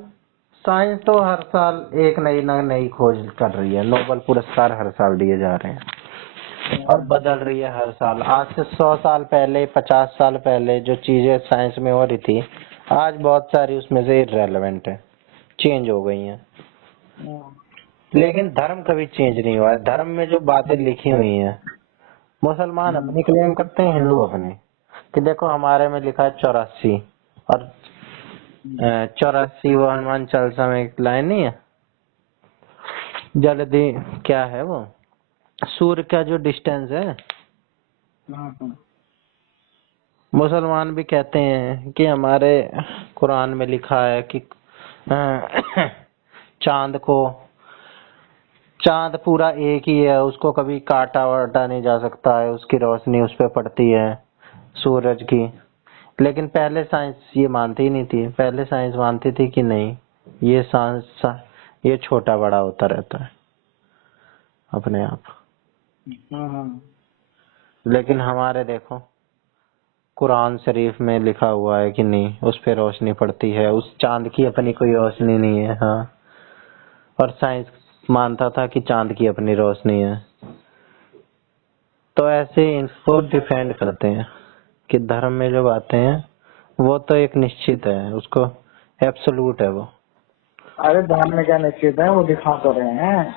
साइंस तो हर साल एक नई नई खोज कर रही है, नोबेल पुरस्कार हर साल दिए जा रहे हैं और बदल रही है हर साल। आज से 100 साल पहले, 50 साल पहले जो चीजें साइंस में हो रही थी, आज बहुत सारी उसमें से इररेलेवेंट है, चेंज हो गई हैं। लेकिन धर्म कभी चेंज नहीं हुआ है। धर्म में जो बातें लिखी हुई हैं, मुसलमान अपनी क्लेम करते हैं, हिंदू अपनी। कि देखो हमारे में लिखा है 84 और 84 वो हनुमान चालीसा में एक लाइन नहीं है, जल्दी क्या है वो, सूर्य का जो डिस्टेंस है, मुसलमान भी कहते हैं कि हमारे कुरान में लिखा है कि चांद को, चांद पूरा एक ही है, उसको कभी काटा वाटा नहीं जा सकता है, उसकी रोशनी उस पर पड़ती है सूरज की। लेकिन पहले साइंस ये मानती ही नहीं थी, पहले साइंस मानती थी कि नहीं, ये साइंस ये छोटा बड़ा होता रहता है अपने आप। लेकिन हमारे देखो कुरान शरीफ में लिखा हुआ है कि नहीं, उस पे रोशनी पड़ती है, उस चांद की अपनी कोई रोशनी नहीं है। हाँ, और साइंस मानता था कि चांद की अपनी रोशनी है। तो ऐसे इनको डिफेंड करते हैं कि धर्म में जो बातें हैं वो तो एक निश्चित है, उसको एब्सोल्यूट है वो। अरे धर्म में क्या निश्चित है, वो दिखा तो रहे हैं।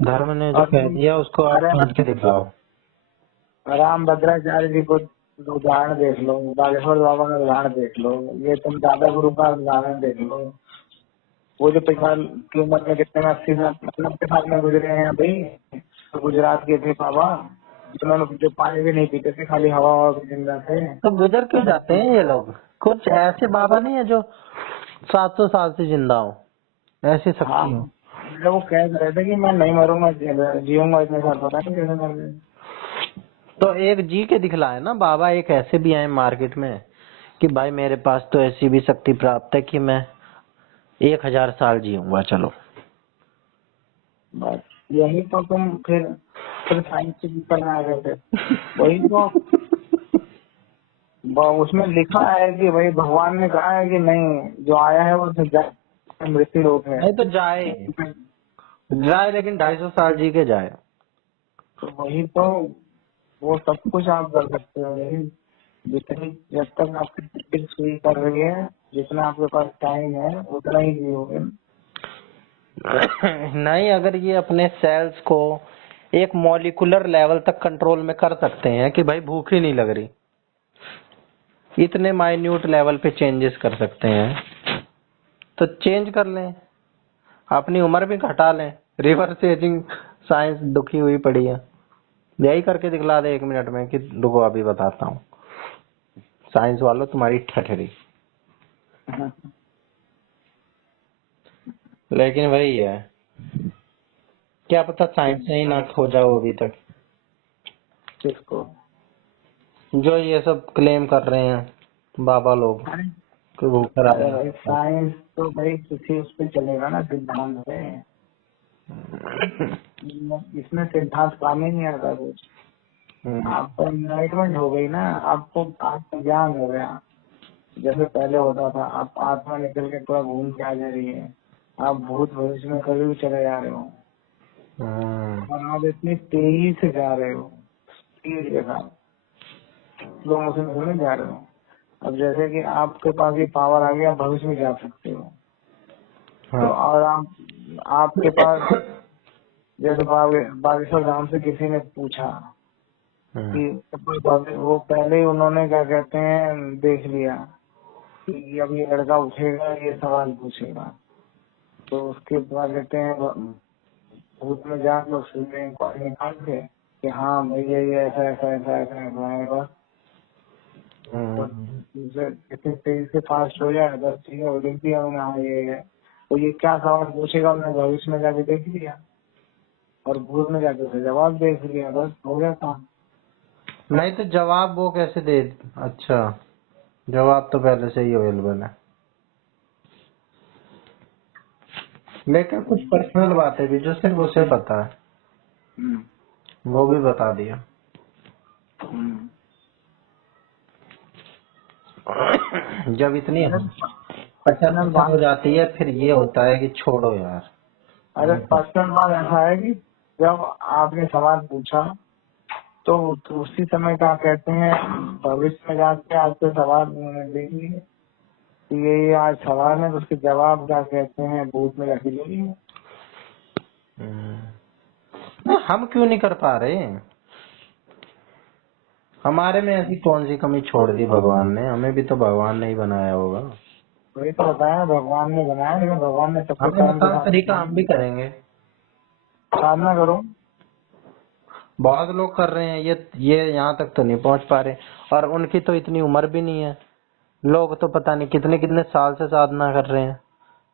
धर्म ने जो और कह दिया उसको आप अरे बांट के दिखाओ। राम भद्राचार्य जी को उदाहरण देख लो, बागेश्वर बाबा का उदाहरण देख लो, ये तुम दादा गुरु का उदाहरण देख लो। वो जो पिछाल की उम्र में कितने में 80 साल 90 साल में गुजरे हैं भाई, तो गुजरात के थे बाबा, जिन्होंने जो पानी भी नहीं पीते थे, खाली हवा हवा भी जिंदा थे। तो गुजर क्यों जाते हैं ये लोग? कुछ ऐसे बाबा नहीं है जो 700 साल से जिंदा हो, ऐसी हाँ, शक्ति हो। जब वो कह रहे थे कि मैं नहीं मरूंगा, जीऊंगा इतने साल, पता नहीं कैसे मर गए। तो एक जी के दिखलाए ना बाबा, एक ऐसे भी आए मार्केट में कि भाई मेरे पास तो ऐसी भी शक्ति प्राप्त है कि मैं 1000 साल जीऊंगा। चलो बस यही तो तुम फिर साइंस से करना आ गए थे। वही तो उसमें लिखा है कि भाई भगवान ने कहा है कि नहीं, जो आया है वो मृत्यु लोक है। नहीं तो जाए जाए, लेकिन 250 साल जी के जाए। तो वही तो, वो सब कुछ आप कर सकते हो, लेकिन जितनी जब तक आपकी प्रैक्टिस पूरी कर रही है, जितना आपके पास टाइम है उतना ही जियोगे। नहीं, अगर ये अपने सेल्स को एक मॉलिक्यूलर लेवल तक कंट्रोल में कर सकते हैं कि भाई भूख ही नहीं लग रही, इतने माइन्यूट लेवल पे चेंजेस कर सकते हैं, तो चेंज कर लें, अपनी उम्र भी घटा लें। रिवर्स एजिंग साइंस दुखी हुई पड़ी है, यही करके दिखला दे 1 मिनट में कि रुको अभी बताता हूँ, साइंस वालों तुम्हारी ठठरी। लेकिन वही है, क्या पता साइंस से ही ना खो जाओ अभी तक, किसको? जो ये सब क्लेम कर रहे हैं बाबा लोग कि वो करा अरे रहे भाई साइंस तो भाई किसी उस पे चलेगा ना, सिद्धांत पे। इसमें सिद्धांत काम ही नहीं आता कुछ। हैं। आपको इनलाइटमेंट हो गई ना, आपको आपको ज्ञान हो गया। जैसे पहले होता था, आप आत्मा निकल के पूरा घूम के आ जा रही है, आप भूत भविष्य में कभी भी चले जा रहे हो, और आप इतनी तेजी से जा रहे हो, स्पीड के साथ, स्लो मोशन में थोड़ी जा रहे हो। अब जैसे कि आपके पास ये पावर आ गया, आप भविष्य में जा सकते हो। तो और आपके पास, जैसे बागेश्वर धाम से किसी ने पूछा कि वो पहले ही उन्होंने क्या कहते हैं देख लिया कि अब ये लड़का उठेगा, ये सवाल पूछेगा, तो उसके बाद कहते हैं भूत में जाके उसमें इंक्वायरी निकाल के कि हाँ भाई ये ऐसा ऐसा ऐसा ऐसा ऐसा आएगा, तो कितनी तेजी से फास्ट हो जाए, बस चीजें हो लिख दिया उन्होंने, हाँ ये है। तो ये क्या सवाल पूछेगा उन्होंने भविष्य में जाके देख लिया, और भूत में जाके उसे जवाब देख लिया, बस हो गया काम। नहीं तो जवाब वो कैसे दे? अच्छा, जवाब तो पहले से ही अवेलेबल है, लेकिन कुछ पर्सनल बातें भी जो सिर्फ उसे पता है वो भी बता दिया। जब इतनी पर्सनल पचास हो बात, जाती है फिर ये होता है कि छोड़ो यार। अरे पर्सनल बात ऐसा है कि जब आपने सवाल पूछा तो उसी समय क्या कहते हैं, भविष्य में जाके आपके सवाल उन्होंने देख लिए कि ये आज सवाल है, तो उसके जवाब क्या कहते हैं भूत में जाके ले लिए। हम क्यों नहीं कर पा रहे? हमारे में ऐसी कौन सी कमी छोड़ दी भगवान ने? हमें भी तो भगवान ने ही बनाया होगा। वही तो बताया, भगवान ने बनाया, लेकिन भगवान ने सबको हमें टाइम के बताओ साथ तरीका, हम भी करेंगे। साधना करो। बहुत लोग कर रहे हैं, ये यहाँ तक तो नहीं पहुंच पा रहे, और उनकी तो इतनी उम्र भी नहीं है। लोग तो पता नहीं कितने कितने साल से साधना कर रहे हैं,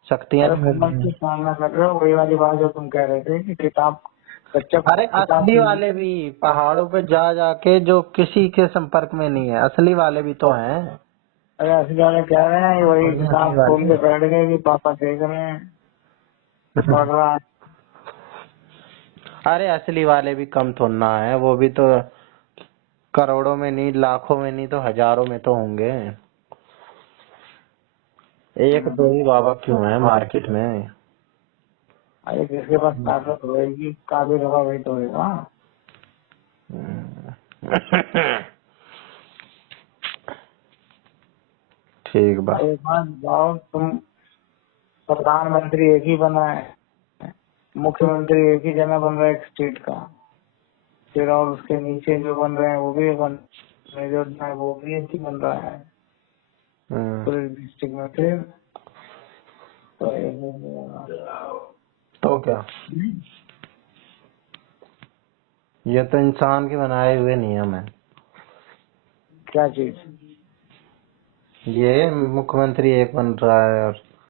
शक्तियां अरे नहीं मिल तुम रही की हैं। साधना कर रहे हो, वही वाली बात जो तुम कह रहे थे कि किताब, बच्चा अरे किताब असली की। वाले भी पहाड़ों पे जा जाके जो किसी के संपर्क में नहीं है, असली वाले भी तो हैं। अरे असली वाले कह रहे हैं, वही वही असली किताब खोल वाले। के बैठ गए कि पापा देख रहे हैं, पढ़ रहा है। अरे असली वाले भी कम थोड़ा ना है, वो भी तो करोड़ों में नहीं, लाखों में नहीं तो हजारों में तो होंगे। एक दो ही बाबा क्यों है मार्केट में? अरे जिसके पास ताकत होगी, काबिल होगा, वही तो होगा। ठीक बा। एक बात जाओ तुम, प्रधानमंत्री एक ही बना है, मुख्यमंत्री एक ही जना बन रहा है एक स्टेट का, फिर और उसके नीचे जो बन रहे हैं वो भी बन मेजर है, वो भी एक ही बन रहा है पूरे डिस्ट्रिक्ट में। फिर तो तो क्या, ये तो इंसान के बनाए हुए नियम है। क्या चीज? ये मुख्यमंत्री एक बन रहा है और